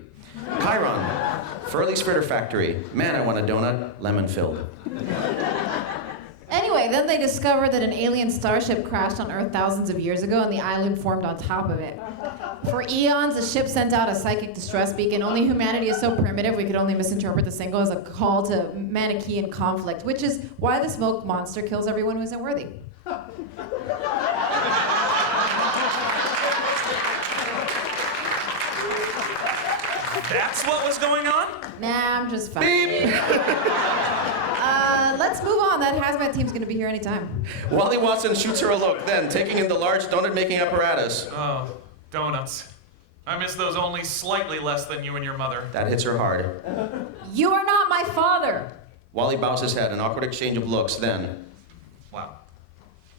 Chiron. Furley's Fritter Factory. Man, I want a donut, lemon filled. Anyway, then they discovered that an alien starship crashed on Earth thousands of years ago and the island formed on top of it. For eons, the ship sent out a psychic distress beacon. Only humanity is so primitive we could only misinterpret the signal as a call to Manichaean conflict, which is why the smoke monster kills everyone who isn't worthy. That's what was going on? Nah, I'm just fine. Let's move on. That hazmat team's gonna be here anytime. Wally Watson shoots her a look, then, taking in the large donut-making apparatus. Oh, donuts. I miss those only slightly less than you and your mother. That hits her hard. You are not my father. Wally bows his head, an awkward exchange of looks, then. Wow.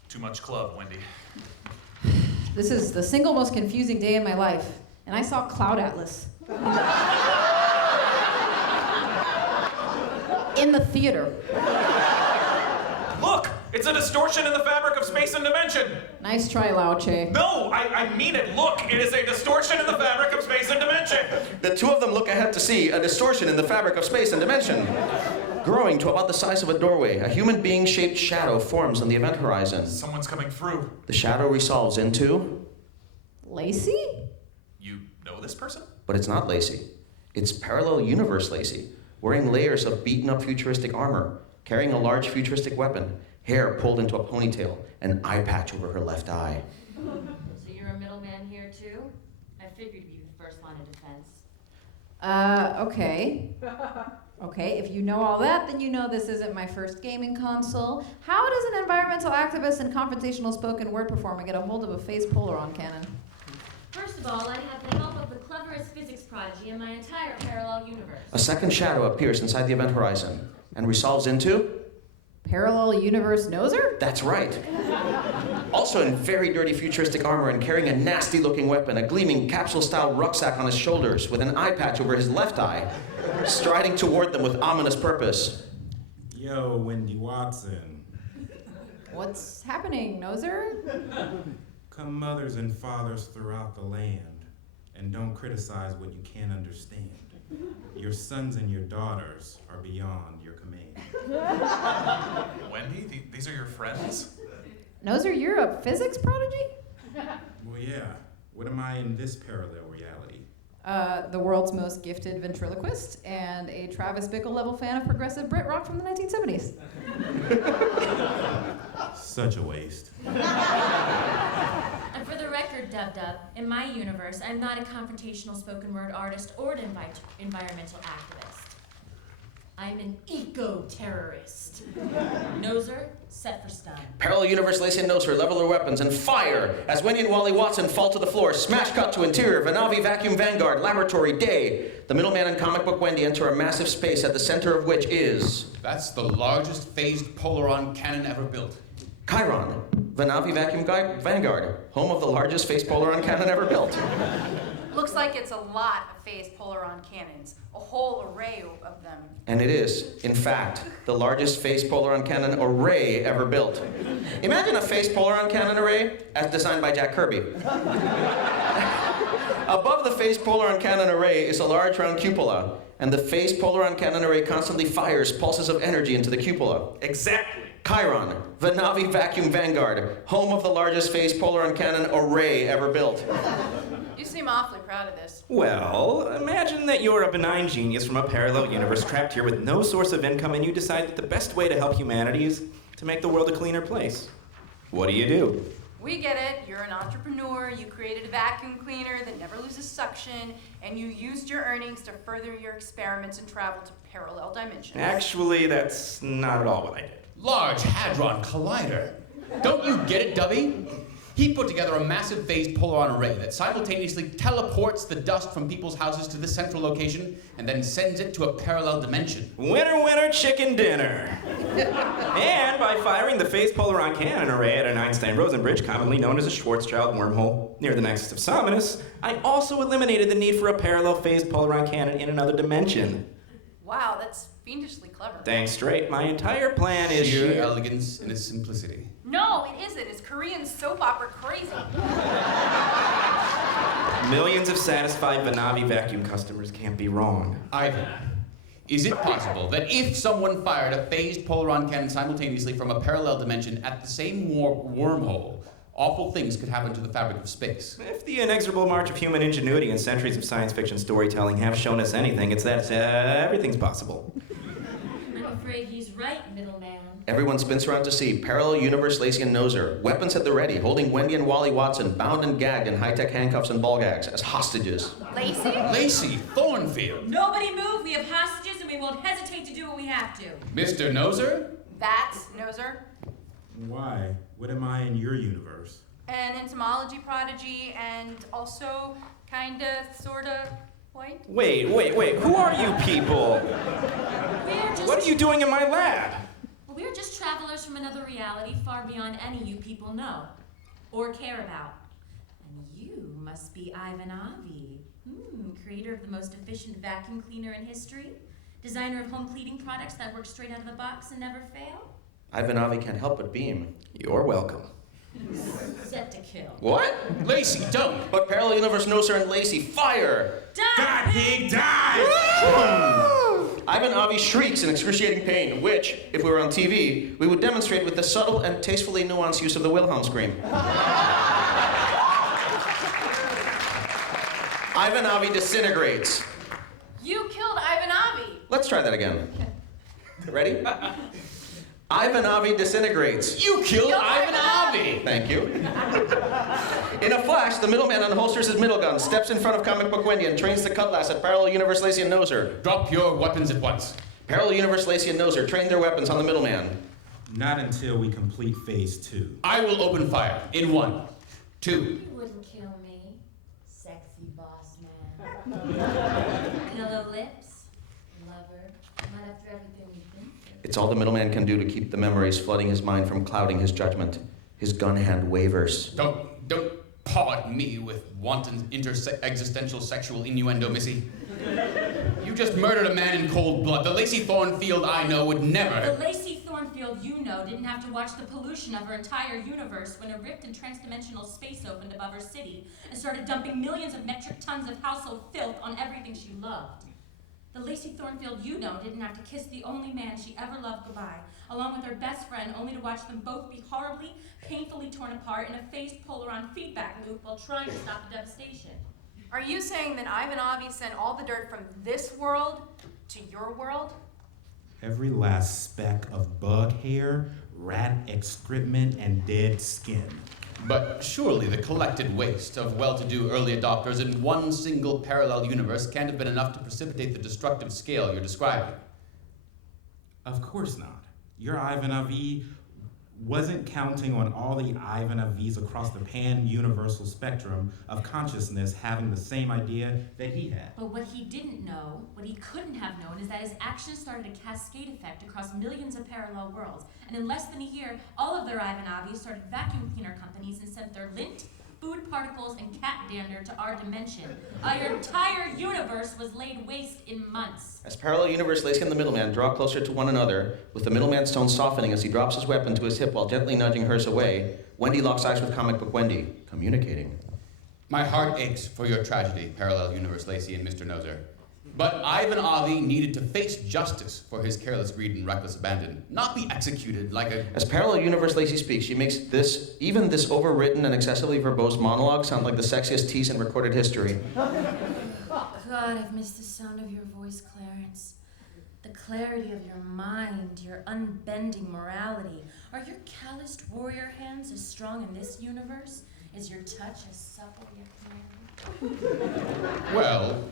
Too much club, Wendy. This is the single most confusing day in my life, and I saw Cloud Atlas. In the theater. Look! It's a distortion in the fabric of space and dimension! Nice try, Lao Che. No! I mean it! Look! It is a distortion in the fabric of space and dimension! The two of them look ahead to see a distortion in the fabric of space and dimension. Growing to about the size of a doorway, a human being-shaped shadow forms on the event horizon. Someone's coming through. The shadow resolves into... Lacey? You know this person? But it's not Lacey. It's parallel universe Lacey, wearing layers of beaten-up futuristic armor, carrying a large futuristic weapon, hair pulled into a ponytail, an eye patch over her left eye. So you're a middleman here too? I figured you'd be the first line of defense. Okay. Okay, if you know all that, then you know this isn't my first gaming console. How does an environmental activist and confrontational spoken word performer get a hold of a phased polaron cannon? First of all, I have the help of the cleverest physics prodigy in my entire parallel universe. A second shadow appears inside the event horizon and resolves into... Parallel universe Noser? That's right. Also in very dirty futuristic armor and carrying a nasty-looking weapon, a gleaming capsule-style rucksack on his shoulders with an eye patch over his left eye, striding toward them with ominous purpose. Yo, Wendy Watson. What's happening, Noser? Come mothers and fathers throughout the land, and don't criticize what you can't understand. Your sons and your daughters are beyond your command. Wendy, these are your friends? Noser, you're a physics prodigy? Well, yeah. What am I in this parallel reality? The world's most gifted ventriloquist and a Travis Bickle-level fan of progressive Brit rock from the 1970s. Such a waste. And for the record, Dub-Dub, in my universe, I'm not a confrontational spoken word artist or an environmental activist. I'm an eco-terrorist. Noser, set for stun. Parallel universe Lacey and Noser level their weapons and fire as Wendy and Wally Watson fall to the floor. Smash cut to interior, Vanavi Vacuum Vanguard, laboratory, day. The middleman and comic book Wendy enter a massive space at the center of which is... That's the largest phased polaron cannon ever built. Chiron, Vanavi Vacuum Vanguard, home of the largest phased polaron cannon ever built. Looks like it's a lot of phased polaron cannons, a whole array of them. And it is, in fact, the largest phased polaron cannon array ever built. Imagine a phased polaron cannon array as designed by Jack Kirby. Above the phased polaron cannon array is a large round cupola, and the phased polaron cannon array constantly fires pulses of energy into the cupola. Exactly. Chiron, the Navi vacuum vanguard, home of the largest phased polaron cannon array ever built. You seem awfully proud of this. Well, imagine that you're a benign genius from a parallel universe trapped here with no source of income, and you decide that the best way to help humanity is to make the world a cleaner place. What do? We get it. You're an entrepreneur. You created a vacuum cleaner that never loses suction, and you used your earnings to further your experiments and travel to parallel dimensions. Actually, that's not at all what I did. Large Hadron Collider. Don't you get it, Dubby? He put together a massive phased polaron array that simultaneously teleports the dust from people's houses to this central location and then sends it to a parallel dimension. Winner, winner, chicken dinner. And by firing the phased polaron cannon array at an Einstein-Rosen bridge, commonly known as a Schwarzschild wormhole near the nexus of Somnus, I also eliminated the need for a parallel phased polaron cannon in another dimension. Wow, that's fiendishly clever. Dang straight, my entire plan is sheer elegance in its simplicity. No, it isn't. It's Korean soap opera crazy. Millions of satisfied Vanavi vacuum customers can't be wrong. Ivan, is it possible that if someone fired a phased polaron cannon simultaneously from a parallel dimension at the same wormhole, awful things could happen to the fabric of space? If the inexorable march of human ingenuity and centuries of science fiction storytelling have shown us anything, it's that everything's possible. I'm afraid he's right, Middleman. Everyone spins around to see Parallel Universe, Lacey and Noser, weapons at the ready, holding Wendy and Wally Watson bound and gagged in high-tech handcuffs and ball gags as hostages. Lacey? Lacey, Thornfield. Nobody move. We have hostages and we won't hesitate to do what we have to. Mr. Noser? That's Noser. Why? What am I in your universe? An entomology prodigy and also kinda, sorta, white. Wait, who are you people? What are you doing in my lab? We're just travelers from another reality far beyond any you people know or care about. And you must be Ivan Avi, creator of the most efficient vacuum cleaner in history, designer of home cleaning products that work straight out of the box and never fail. Ivan Avi can't help but beam. You're welcome. Set to kill. What? Lacey, don't! But Parallel Universe, Noser, and Lacey, fire! Die, pig, die! Ivan Avi shrieks in excruciating pain, which, if we were on TV, we would demonstrate with the subtle and tastefully nuanced use of the Wilhelm scream. Ivan Avi disintegrates. You killed Ivan Avi. Let's try that again. Ready? Ivan Avi disintegrates. You killed Ivan Avi! Thank you. In a flash, the middleman unholsters his middle gun, steps in front of Comic Book Wendy, and trains the cutlass at Parallel Universe, Lacey and Noser. Drop your weapons at once. Parallel Universe, Lacey and Noser train their weapons on the middleman. Not until we complete phase 2. I will open fire in 1, 2. You wouldn't kill me, sexy boss man. Pillow lips, lover, not after everything we've been through. It's all the middleman can do to keep the memories flooding his mind from clouding his judgment. His gun hand wavers. Don't paw at me with wanton existential sexual innuendo, missy. You just murdered a man in cold blood. The Lacey Thornfield I know would never. The Lacey Thornfield you know didn't have to watch the pollution of her entire universe when a rift in transdimensional space opened above her city and started dumping millions of metric tons of household filth on everything she loved. The Lacey Thornfield you know didn't have to kiss the only man she ever loved goodbye, along with her best friend, only to watch them both be horribly, painfully torn apart in a phased polaron feedback loop while trying to stop the devastation. Are you saying that Ivan Avi sent all the dirt from this world to your world? Every last speck of bug hair, rat excrement, and dead skin. But surely the collected waste of well-to-do early adopters in one single parallel universe can't have been enough to precipitate the destructive scale you're describing. Of course not. Your Ivan Avi wasn't counting on all the Ivan Avis across the Pan-Universal spectrum of consciousness having the same idea that he had. But what he didn't know, what he couldn't have known, is that his actions started a cascade effect across millions of parallel worlds. And in less than a year, all of their Ivan Avis started vacuum cleaner companies and sent their lint, food particles, and cat dander to our dimension. Our entire universe was laid waste in months. As Parallel Universe, Lacey and the middleman draw closer to one another, with the middleman's tone softening as he drops his weapon to his hip while gently nudging hers away, Wendy locks eyes with Comic Book Wendy, communicating. My heart aches for your tragedy, Parallel Universe Lacey and Mr. Noser. But Ivan Avi needed to face justice for his careless greed and reckless abandon, not be executed like a... As Parallel Universe Lacey speaks, she makes even this overwritten and excessively verbose monologue sound like the sexiest tease in recorded history. God, I've missed the sound of your voice, Clarence. The clarity of your mind, your unbending morality. Are your calloused warrior hands as strong in this universe? Is your touch as supple yet commanding? Well,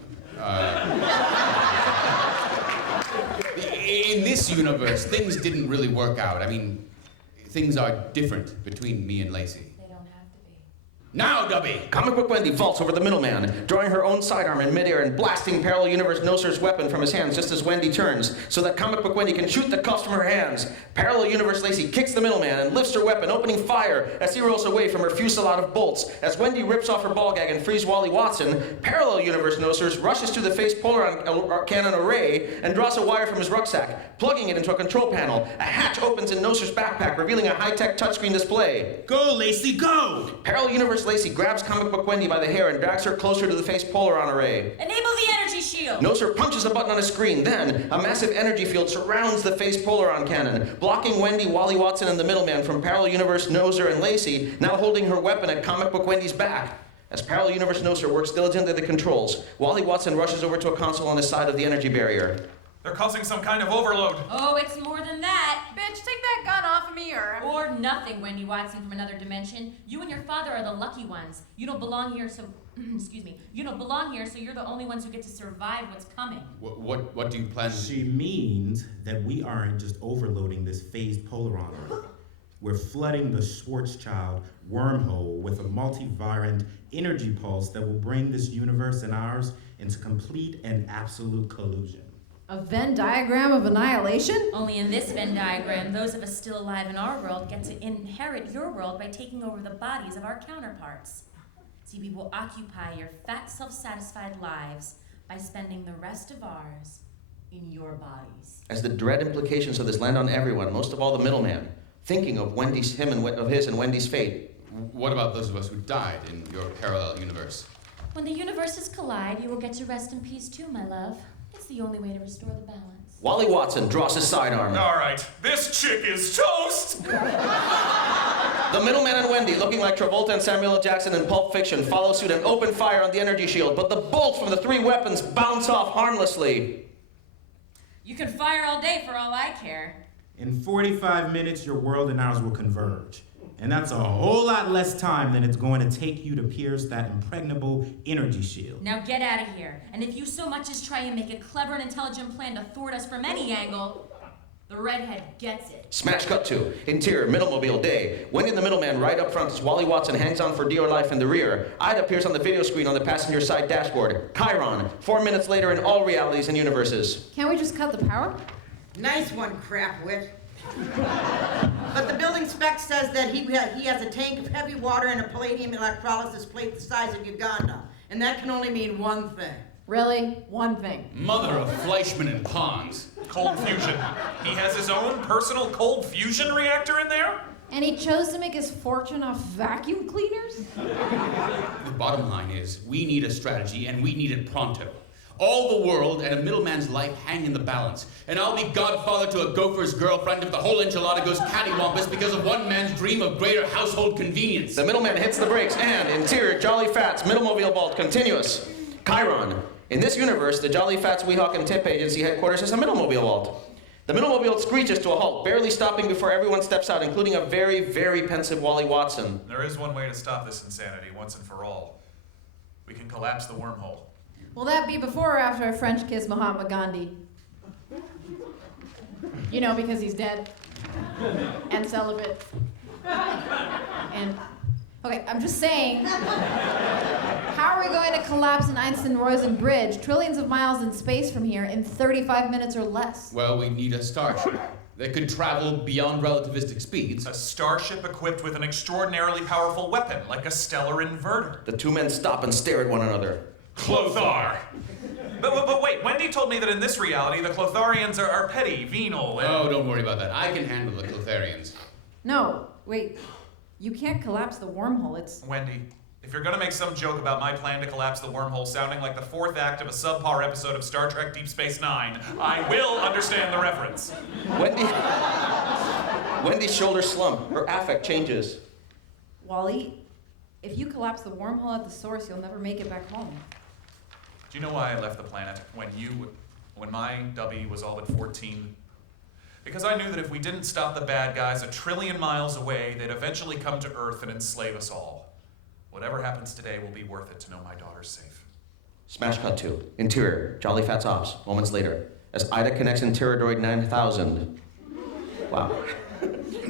in this universe, things didn't really work out. I mean, things are different between me and Lacey. They don't have to be. Now, Dubby! Comic Book Wendy vaults over the middleman, drawing her own sidearm in midair and blasting Parallel Universe Noser's weapon from his hands just as Wendy turns, so that Comic Book Wendy can shoot the cuffs from her hands. Parallel Universe Lacey kicks the middleman and lifts her weapon, opening fire as he rolls away from her fusillade of bolts. As Wendy rips off her ball gag and frees Wally Watson, Parallel Universe Nosers rushes to the face polar cannon array and draws a wire from his rucksack, plugging it into a control panel. A hatch opens in Noser's backpack, revealing a high-tech touchscreen display. Go, Lacey, go! Parallel Universe Lacey grabs Comic Book Wendy by the hair and drags her closer to the face polaron array. Enable the energy shield! Noser punches a button on his screen. Then, a massive energy field surrounds the face polaron cannon, blocking Wendy, Wally Watson, and the middleman from Parallel Universe Noser and Lacey, now holding her weapon at Comic Book Wendy's back. As Parallel Universe Noser works diligently at the controls, Wally Watson rushes over to a console on his side of the energy barrier. They're causing some kind of overload. Oh, it's more than that. Bitch, take that gun off of me, Or nothing, Wendy Watson from another dimension. You and your father are the lucky ones. You don't belong here, so... excuse me. You don't belong here, so you're the only ones who get to survive what's coming. What do you plan to... She means that we aren't just overloading this phased polaron array. We're flooding the Schwarzschild wormhole with a multivirant energy pulse that will bring this universe and ours into complete and absolute collusion. A Venn diagram of annihilation? Only in this Venn diagram, those of us still alive in our world get to inherit your world by taking over the bodies of our counterparts. See, we will occupy your fat, self-satisfied lives by spending the rest of ours in your bodies. As the dread implications of this land on everyone, most of all the middleman, thinking of his and Wendy's fate. What about those of us who died in your parallel universe? When the universes collide, you will get to rest in peace too, my love. It's the only way to restore the balance. Wally Watson draws his sidearm. All right, this chick is toast! The middleman and Wendy, looking like Travolta and Samuel L. Jackson in Pulp Fiction, follow suit and open fire on the energy shield, but the bolts from the three weapons bounce off harmlessly. You can fire all day for all I care. In 45 minutes, your world and ours will converge. And that's a whole lot less time than it's going to take you to pierce that impregnable energy shield. Now get out of here. And if you so much as try and make a clever and intelligent plan to thwart us from any angle, the redhead gets it. Smash cut to. Interior, Middlemobile day. Wendy and the middleman right up front as Wally Watson hangs on for dear life in the rear. Ida appears on the video screen on the passenger side dashboard. Chiron, 4 minutes later in all realities and universes. Can't we just cut the power? Nice one, crapwit. But the building spec says that he has a tank of heavy water and a palladium electrolysis plate the size of Uganda. And that can only mean one thing. Really? One thing. Mother of Fleischmann and Pons. Cold fusion. He has his own personal cold fusion reactor in there? And he chose to make his fortune off vacuum cleaners? The bottom line is, we need a strategy, and we need it pronto. All the world and a middleman's life hang in the balance. And I'll be godfather to a gopher's girlfriend if the whole enchilada goes cattywampus because of one man's dream of greater household convenience. The middleman hits the brakes and, interior, Jolly Fats, Middlemobile vault, continuous. Chiron. In this universe, the Jolly Fats Weehawk and Tip Agency headquarters is a Middlemobile vault. The Middlemobile screeches to a halt, barely stopping before everyone steps out, including a very, very pensive Wally Watson. There is one way to stop this insanity once and for all. We can collapse the wormhole. Will that be before or after I French kiss Mahatma Gandhi? You know, because he's dead. And celibate. And, okay, I'm just saying, how are we going to collapse an Einstein-Rosen bridge trillions of miles in space from here in 35 minutes or less? Well, we need a starship that could travel beyond relativistic speeds. A starship equipped with an extraordinarily powerful weapon, like a stellar inverter. The two men stop and stare at one another. Clothar! But wait, Wendy told me that in this reality, the Clotharians are petty, venal, and... Oh, don't worry about that. I can handle the Clotharians. No, wait. You can't collapse the wormhole. It's... Wendy, If you're gonna make some joke about my plan to collapse the wormhole sounding like the fourth act of a subpar episode of Star Trek Deep Space Nine, I will understand the reference. Wendy's shoulders slump. Her affect changes. Wally, if you collapse the wormhole at the source, you'll never make it back home. Do you know why I left the planet when my Dubby was all but 14? Because I knew that if we didn't stop the bad guys 1 trillion miles away, they'd eventually come to Earth and enslave us all. Whatever happens today will be worth it to know my daughter's safe. Smash cut 2. Interior. Jolly Fat's ops. Moments later. As Ida connects in Terradroid 9000. Wow.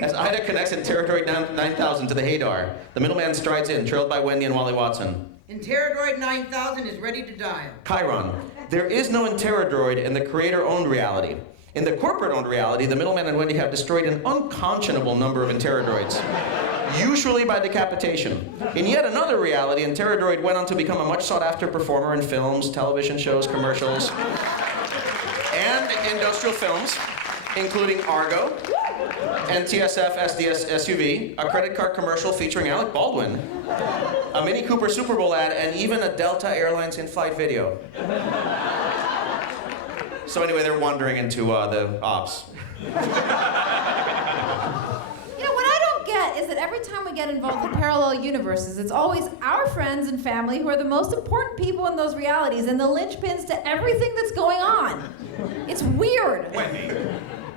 As Ida connects in Terradroid 9000 to the Hadar, the middleman strides in, trailed by Wendy and Wally Watson. Interradroid 9000 is ready to dial. Chiron. There is no Interradroid in the creator-owned reality. In the corporate-owned reality, the middleman and Wendy have destroyed an unconscionable number of Interradroids, usually by decapitation. In yet another reality, Interradroid went on to become a much sought-after performer in films, television shows, commercials, and industrial films, including Argo, NTSF SDS SUV, a credit card commercial featuring Alec Baldwin, a Mini Cooper Super Bowl ad, and even a Delta Airlines in-flight video. So anyway, they're wandering into the ops. You know, what I don't get is that every time we get involved in parallel universes, it's always our friends and family who are the most important people in those realities and the linchpins to everything that's going on. It's weird. Wendy,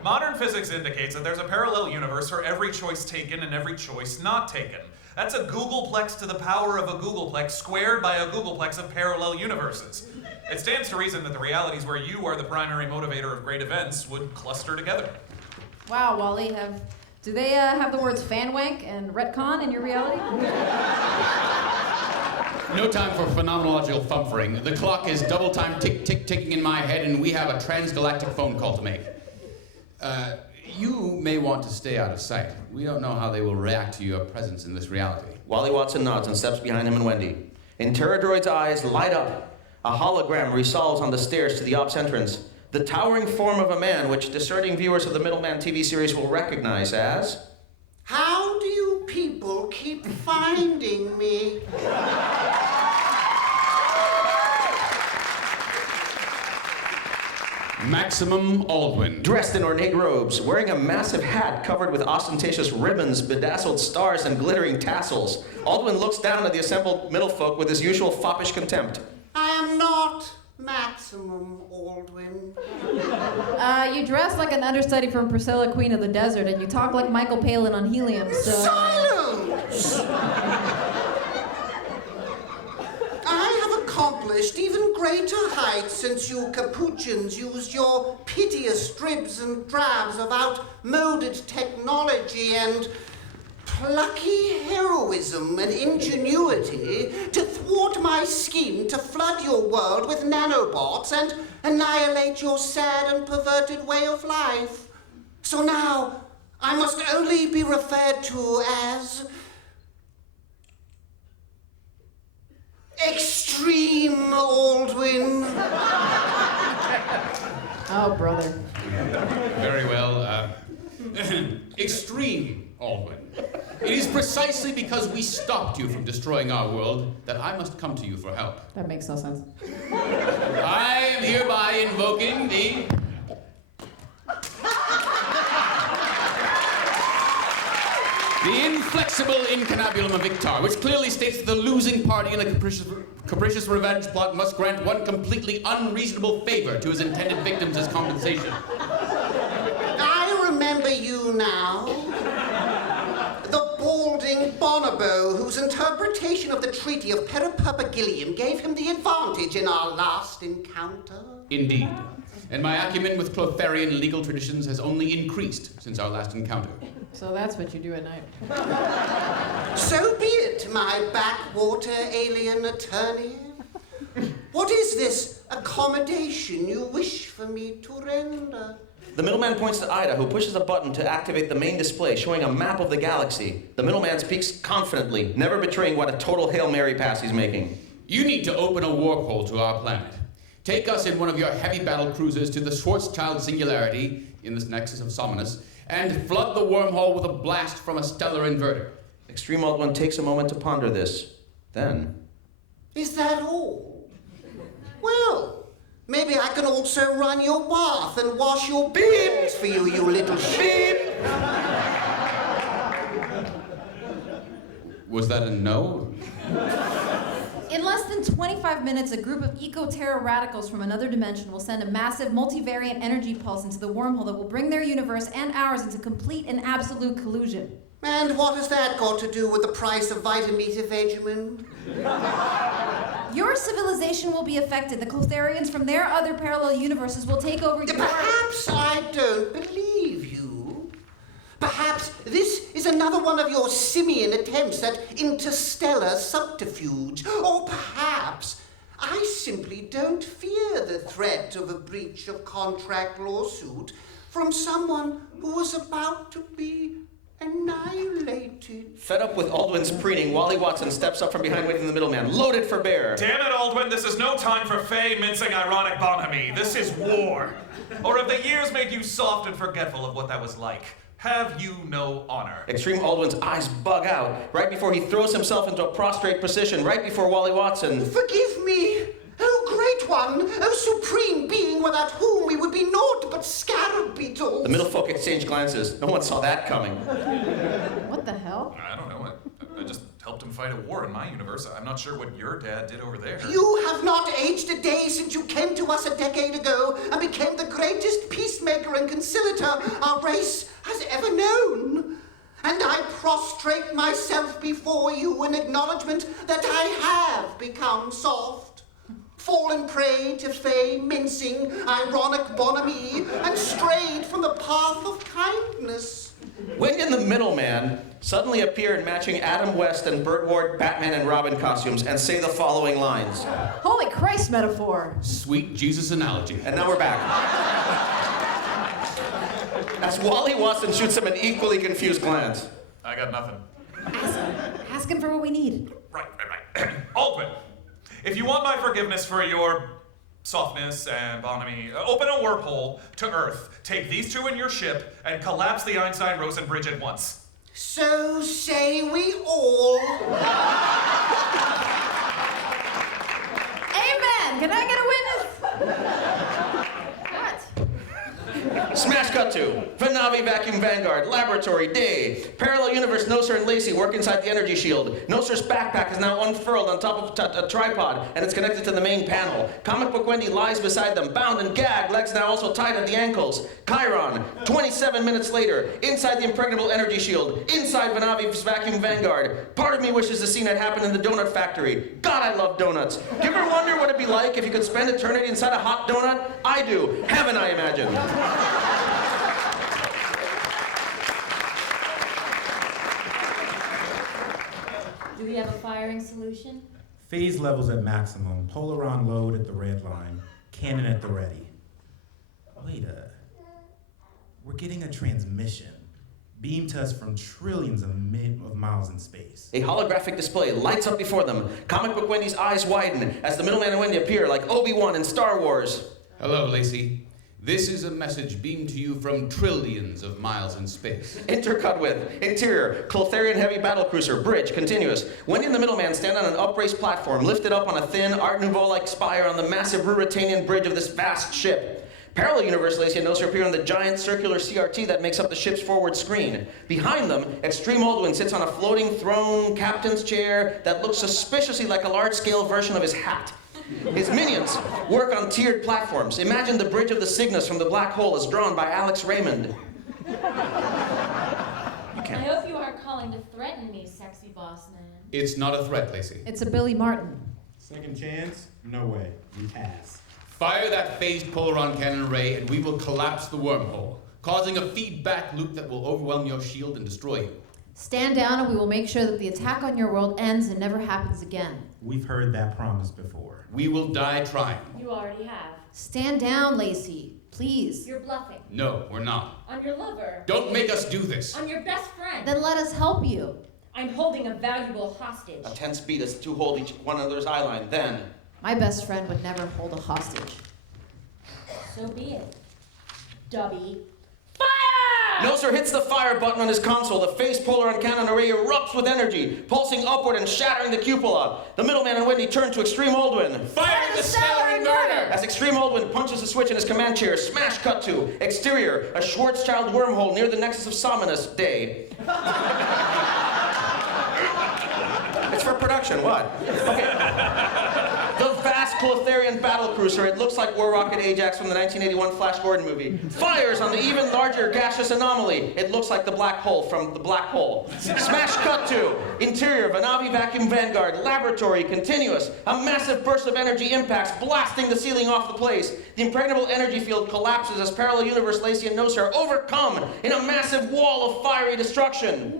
modern physics indicates that there's a parallel universe for every choice taken and every choice not taken. That's a Googleplex to the power of a Googleplex squared by a Googleplex of parallel universes. It stands to reason that the realities where you are the primary motivator of great events would cluster together. Wow, Wally, do they have the words fanwank and retcon in your reality? No time for phenomenological thumfering. The clock is double time ticking in my head, and we have a transgalactic phone call to make. You may want to stay out of sight. We don't know how they will react to your presence in this reality. Wally Watson nods and steps behind him and Wendy. Interradroid's eyes light up. A hologram resolves on the stairs to the ops entrance. The towering form of a man, which discerning viewers of the Middleman TV series will recognize as... How do you people keep finding me? Maximum Aldwyn. Dressed in ornate robes, wearing a massive hat covered with ostentatious ribbons, bedazzled stars, and glittering tassels, Aldwyn looks down at the assembled middlefolk with his usual foppish contempt. I am not Maximum Aldwyn. You dress like an understudy from Priscilla, Queen of the Desert, and you talk like Michael Palin on helium, so... Silence! I have accomplished even greater heights since you Capuchins used your piteous dribs and drabs of outmoded technology and plucky heroism and ingenuity to thwart my scheme to flood your world with nanobots and annihilate your sad and perverted way of life. So now, I must only be referred to as... Extreme Aldwyn. Oh, brother. Very well. Extreme Aldwyn. It is precisely because we stopped you from destroying our world that I must come to you for help. That makes no sense. I am hereby invoking the... The inflexible incunabulum of Victar, which clearly states that the losing party in a capricious revenge plot must grant one completely unreasonable favor to his intended victims as compensation. I remember you now. The balding bonobo whose interpretation of the Treaty of Peripapagilium gave him the advantage in our last encounter. Indeed. And my acumen with Clotharian legal traditions has only increased since our last encounter. So that's what you do at night. So be it, my backwater alien attorney. What is this accommodation you wish for me to render? The middleman points to Ida, who pushes a button to activate the main display, showing a map of the galaxy. The middleman speaks confidently, never betraying what a total Hail Mary pass he's making. You need to open a warp hole to our planet. Take us in one of your heavy battle cruisers to the Schwarzschild Singularity, in this nexus of Somnus, and flood the wormhole with a blast from a stellar inverter. Extreme Aldwyn takes a moment to ponder this. Then, Is that all? Well, maybe I can also run your bath and wash your beams for you, you little sheep. Was that a no? In less than 25 minutes, a group of eco-terror radicals from another dimension will send a massive multivariant energy pulse into the wormhole that will bring their universe and ours into complete and absolute collusion. And what has that got to do with the price of Vitametavegamin? Your civilization will be affected. The Clotharians from their other parallel universes will take over your... Perhaps I don't believe you. Perhaps this is another one of your simian attempts at interstellar subterfuge. Or perhaps I simply don't fear the threat of a breach of contract lawsuit from someone who was about to be annihilated. fed up with Aldwyn's preening, Wally Watson steps up from behind waiting the middleman, loaded for bear. Damn it, Aldwyn, this is no time for fey mincing ironic bonhomie. This is war. Or have the years made you soft and forgetful of what that was like? Have you no honor? Extreme Aldwyn's eyes bug out right before he throws himself into a prostrate position, right before Wally Watson. Forgive me, oh great one, oh supreme being without whom we would be naught but scarab beetles. The middle folk exchange glances. No one saw that coming. What the hell? I don't know. I just helped him fight a war in my universe. I'm not sure what your dad did over there. You have not aged a day since you came to us a decade ago and became the greatest peacemaker and conciliator our race has ever known. And I prostrate myself before you in acknowledgement that I have become soft, fallen prey to fey mincing, ironic bonhomie, and strayed from the path of kindness. Wendy and the middleman suddenly appear in matching Adam West and Burt Ward Batman and Robin costumes and say the following lines. Holy Christ metaphor. Sweet Jesus analogy. And now we're back. As Wally Watson shoots him an equally confused glance. I got nothing. Asking for what we need. Right. Aldwyn, if you want my forgiveness for your softness and bonhomie, open a wormhole to Earth, take these two in your ship, and collapse the Einstein-Rosen bridge at once. So say we all. Amen! Can I get a witness? Smash cut to Vanavi Vacuum Vanguard, Laboratory, Day. Parallel Universe, Noser and Lacey work inside the energy shield. Noser's backpack is now unfurled on top of a tripod, and it's connected to the main panel. Comic Book Wendy lies beside them, bound and gagged, legs now also tied at the ankles. Chiron, 27 minutes later, inside the impregnable energy shield, inside Vanavi's Vacuum Vanguard. Part of me wishes the scene had happened in the donut factory. God, I love donuts. Do you ever wonder what it'd be like if you could spend eternity inside a hot donut? I do. Heaven, I imagine. Do we have a firing solution? Phase levels at maximum, Polaron load at the red line, cannon at the ready. Wait, we're getting a transmission. Beamed to us from trillions of miles in space. A holographic display lights up before them. Comic Book Wendy's eyes widen as the middleman and Wendy appear like Obi-Wan in Star Wars. Hello, Lacey. This is a message beamed to you from trillions of miles in space. Intercut with interior, Clotharian heavy battlecruiser, bridge, continuous. Wendy and the middleman stand on an upraised platform, lifted up on a thin, Art Nouveau-like spire on the massive Ruritanian bridge of this vast ship. Parallel Universe, Lacey and Noser appear on the giant circular CRT that makes up the ship's forward screen. Behind them, Extreme Aldwyn sits on a floating throne captain's chair that looks suspiciously like a large-scale version of his hat. His minions work on tiered platforms. Imagine the bridge of the Cygnus from the black hole as drawn by Alex Raymond. I hope you aren't calling to threaten me, sexy boss man. It's not a threat, Lacey. It's a Billy Martin. Second chance? No way. You pass. Fire that phased Polaron cannon array and we will collapse the wormhole, causing a feedback loop that will overwhelm your shield and destroy you. Stand down and we will make sure that the attack on your world ends and never happens again. We've heard that promise before. We will die trying. You already have. Stand down, Lacey. Please. You're bluffing. No, we're not. On your lover. Don't make us do this. On your best friend. Then let us help you. I'm holding a valuable hostage. A tense beat as the two hold each one another's eye line. Then, My best friend would never hold a hostage. So be it. Dubby. Fire! Noser hits the fire button on his console. The face polar and cannon array erupts with energy, pulsing upward and shattering the cupola. The Middleman and Wendy turn to Extreme Aldwyn. Fire the Stellar and murder! As Extreme Aldwyn punches the switch in his command chair, smash cut to. Exterior, a Schwarzschild wormhole near the nexus of Sominus. Day. It's for production, what? Okay. The vast Clotharian battle cruiser, it looks like War Rocket Ajax from the 1981 Flash Gordon movie, fires on the even larger gaseous anomaly. It looks like the black hole from The Black Hole. Smash cut to. Interior, Vanavi Vacuum Vanguard, laboratory, continuous. A massive burst of energy impacts, blasting the ceiling off the place. The impregnable energy field collapses as Parallel Universe Lacey and Noser are overcome in a massive wall of fiery destruction.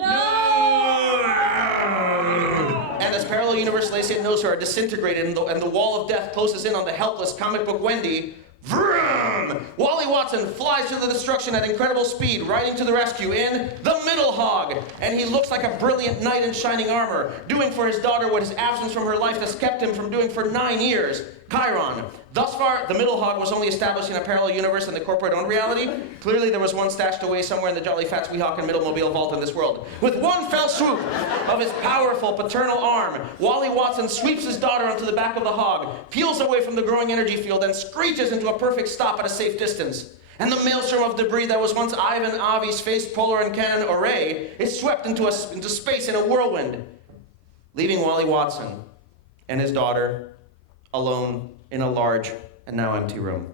And as Parallel Universe Lacey and Noser are disintegrated and the wall of death closes in on the helpless comic book Wendy, vroom! Wally Watson flies to the destruction at incredible speed, riding to the rescue in the Middle Hog. And he looks like a brilliant knight in shining armor, doing for his daughter what his absence from her life has kept him from doing for 9 years. Chiron. Thus far, the Middle Hog was only establishing a parallel universe in the corporate-owned reality. Clearly, there was one stashed away somewhere in the Jolly Fats Weehawk and Middlemobile vault in this world. With one fell swoop of his powerful paternal arm, Wally Watson sweeps his daughter onto the back of the hog, peels away from the growing energy field, and screeches into a perfect stop at a safe distance. And the maelstrom of debris that was once Ivan Avi's face polar and cannon array is swept into space in a whirlwind, leaving Wally Watson and his daughter alone in a large and now empty room.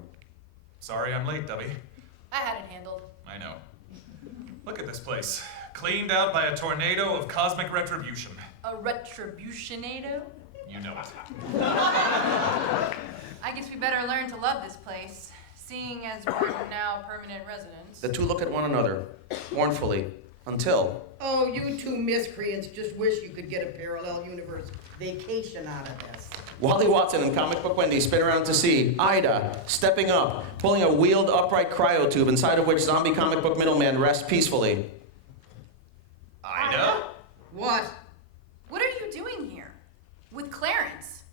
Sorry I'm late, Dubby. I had it handled. I know. Look at this place. Cleaned out by a tornado of cosmic retribution. A retributionado? You know it. I guess we better learn to love this place, seeing as we're now permanent residents. The two look at one another, mournfully, until... Oh, you two miscreants just wish you could get a parallel universe vacation out of this. Wally Watson and Comic Book Wendy spin around to see Ida stepping up, pulling a wheeled upright cryotube inside of which zombie comic book Middleman rests peacefully. Ida? What? What are you doing here? With Clarence?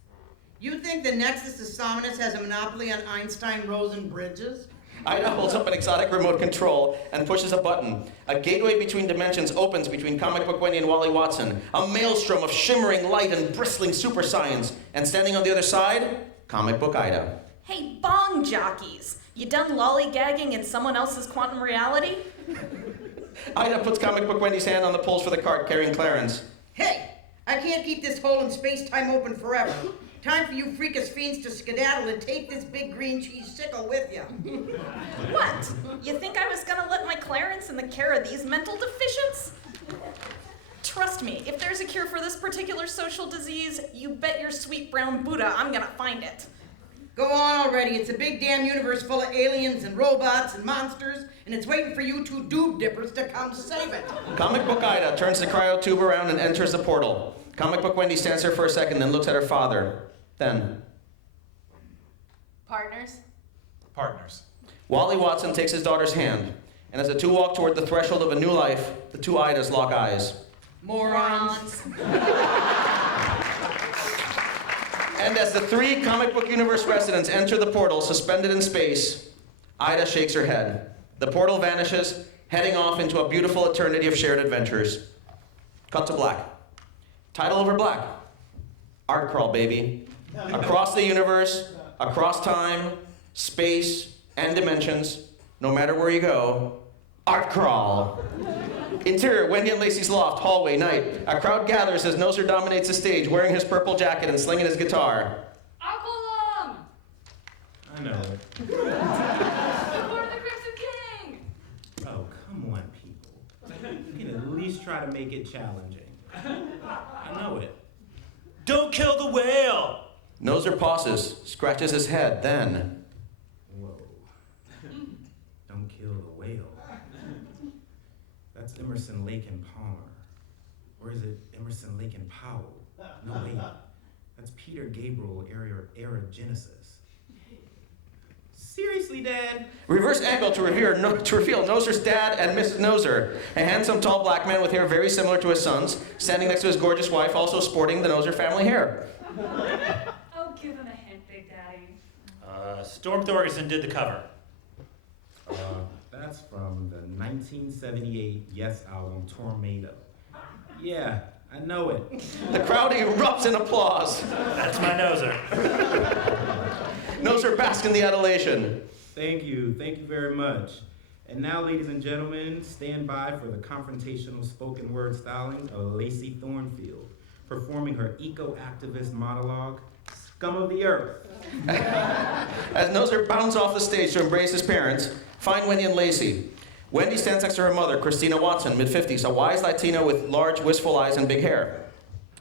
You think the Nexus of Sominus has a monopoly on Einstein-Rosen bridges? Ida holds up an exotic remote control and pushes a button. A gateway between dimensions opens between Comic Book Wendy and Wally Watson. A maelstrom of shimmering light and bristling super science. And standing on the other side, Comic Book Ida. Hey, bong jockeys! You done lollygagging in someone else's quantum reality? Ida puts Comic Book Wendy's hand on the pulls for the cart carrying Clarence. Hey! I can't keep this hole in space-time open forever. Time for you freakish fiends to skedaddle and take this big green cheese sickle with you. What? You think I was gonna let my Clarence in the care of these mental deficients? Trust me, if there's a cure for this particular social disease, you bet your sweet brown Buddha I'm gonna find it. Go on already. It's a big damn universe full of aliens and robots and monsters, and it's waiting for you two doob dippers to come save it. Comic Book Ida turns the cryotube around and enters the portal. Comic Book Wendy stands there for a second, then looks at her father. Then... Partners? Partners. Wally Watson takes his daughter's hand, and as the two walk toward the threshold of a new life, the two Idas lock eyes. Morons. And as the three Comic Book Universe residents enter the portal, suspended in space, Ida shakes her head. The portal vanishes, heading off into a beautiful eternity of shared adventures. Cut to black. Title over black. Art crawl, baby. Across the universe, across time, space, and dimensions, no matter where you go, art crawl. Interior, Wendy and Lacey's loft, hallway, night. A crowd gathers as Noser dominates the stage, wearing his purple jacket and slinging his guitar. Aqualung! I know it. Support the Crimson King! Oh, come on, people. You can at least try to make it challenging. I know it. Don't kill the whale! Noser pauses, scratches his head, then... Whoa. Don't kill the whale. That's Emerson, Lake, and Palmer. Or is it Emerson, Lake, and Powell? No, wait. That's Peter Gabriel, era Genesis. Seriously, Dad? Reverse angle to reveal Noser's dad and Mrs. Noser, a handsome, tall black man with hair very similar to his son's, standing next to his gorgeous wife, also sporting the Noser family hair. Oh, give him a hint, Big Daddy. Storm Thorgerson did the cover. That's That's from the 1978 Yes album, Tornado. Yeah, I know it. The crowd erupts in applause. That's my noser. Noser, bask in the adulation. Thank you very much. And now, ladies and gentlemen, stand by for the confrontational spoken word styling of Lacey Thornfield, performing her eco-activist monologue, Scum of the Earth. As Noser bounds off the stage to embrace his parents, find Wendy and Lacey. Wendy stands next to her mother, Christina Watson, mid-50s, a wise Latina with large, wistful eyes and big hair.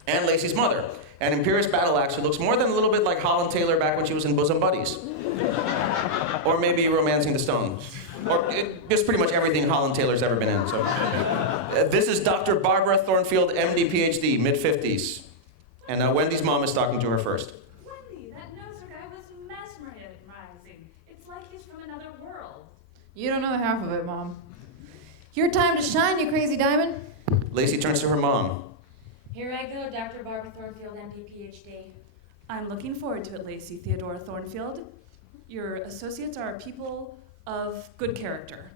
And Lacey's mother, an imperious battle axe who looks more than a little bit like Holland Taylor back when she was in Bosom Buddies. Or maybe Romancing the Stone. Or just pretty much everything Holland Taylor's ever been in. So, this is Dr. Barbara Thornfield, MD, PhD, mid-50s. And Wendy's mom is talking to her first. Wendy, that Noser guy was mesmerizing. It's like he's from another world. You don't know half of it, Mom. Your time to shine, you crazy diamond. Lacey turns to her mom. Here I go, Dr. Barbara Thornfield, MP, PhD. I'm looking forward to it, Lacey Theodora Thornfield. Your associates are people of good character.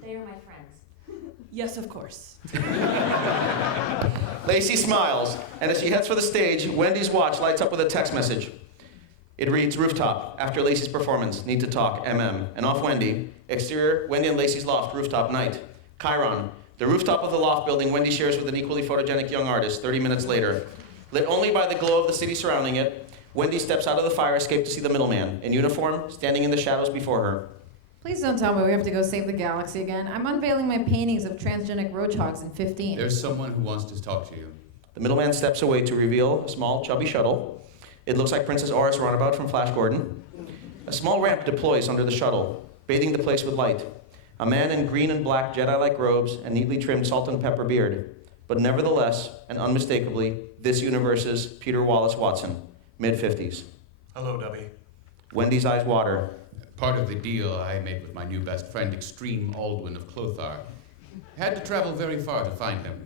They are my friends. Yes, of course. Lacey smiles, and as she heads for the stage, Wendy's watch lights up with a text message. It reads, rooftop, after Lacey's performance, need to talk, MM. And off Wendy, exterior, Wendy and Lacey's loft, rooftop, night. Chiron, the rooftop of the loft building Wendy shares with an equally photogenic young artist, 30 minutes later. Lit only by the glow of the city surrounding it, Wendy steps out of the fire escape to see the middleman, in uniform, standing in the shadows before her. Please don't tell me we have to go save the galaxy again. I'm unveiling my paintings of transgenic roach hogs in 15. There's someone who wants to talk to you. The middleman steps away to reveal a small, chubby shuttle. It looks like Princess Aura's runabout from Flash Gordon. A small ramp deploys under the shuttle, bathing the place with light. A man in green and black Jedi-like robes and neatly trimmed salt and pepper beard. But nevertheless, and unmistakably, this universe's Peter Wallace Watson, mid-50s. Hello, Dubby. Wendy's eyes water. Part of the deal I made with my new best friend, Extreme Aldwyn of Clothar. Had to travel very far to find him.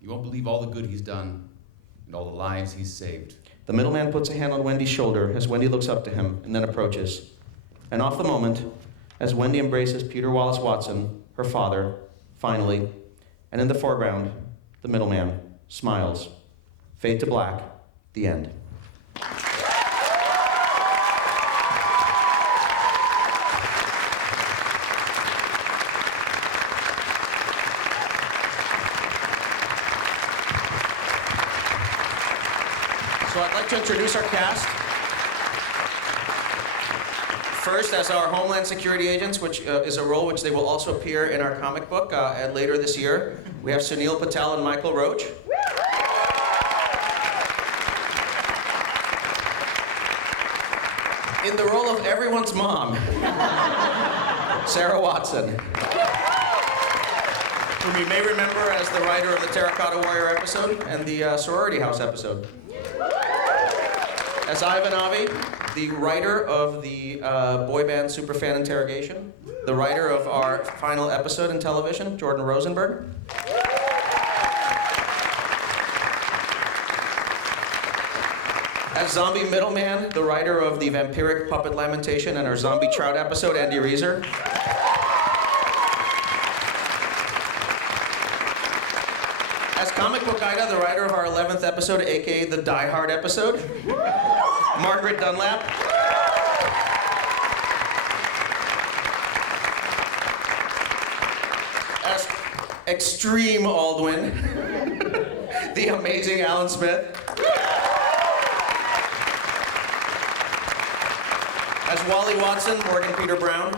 You won't believe all the good he's done and all the lives he's saved. The middleman puts a hand on Wendy's shoulder as Wendy looks up to him and then approaches. And off the moment, as Wendy embraces Peter Wallace Watson, her father, finally, and in the foreground, the middleman smiles. Fade to black, the end. So I'd like to introduce our cast. First, as our Homeland Security agents, which is a role which they will also appear in our comic book later this year, we have Sunil Patel and Michael Roach. In the role of everyone's mom, Sarah Watson, whom you may remember as the writer of the Terracotta Warrior episode and the Sorority House episode. As Ivan Avi, the writer of the boy band Superfan Interrogation, the writer of our final episode in television, Jordan Rosenberg. As Zombie Middleman, the writer of the Vampiric Puppet Lamentation and our Zombie Trout episode, Andy Reaser. As Comic Book Ida, the writer of our 11th episode, aka the Die Hard episode, Margaret Dunlap. As Extreme Aldwyn, the amazing Alan Smyth. As Wally Watson, Morgan Peter Brown.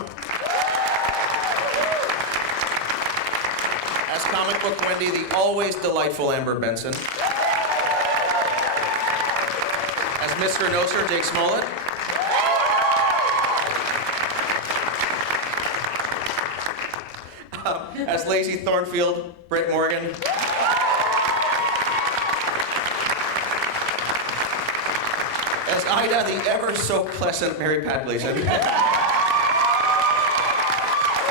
As Comic Book Wendy, the always delightful Amber Benson. As Mr. Noser, Jake Smolett. As Lacey Thornfield, Brit Morgan. As Ida, the ever so pleasant Mary Pat Gleason.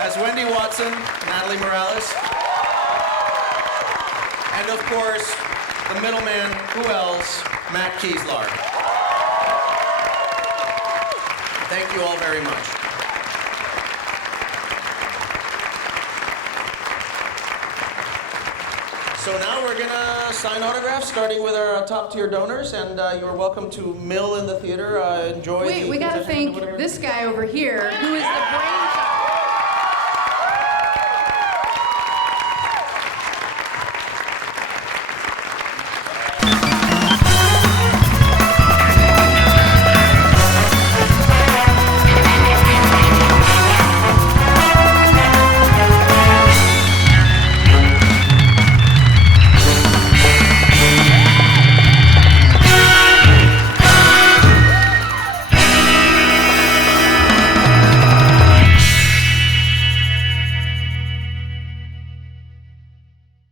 As Wendy Watson, Natalie Morales. And of course, the middleman, who else? Matt Keeslar. Thank you all very much. So now we're gonna sign autographs, starting with our top tier donors, and you're welcome to mill in the theater. Enjoy. Wait, we gotta thank this guy over here, who is the brain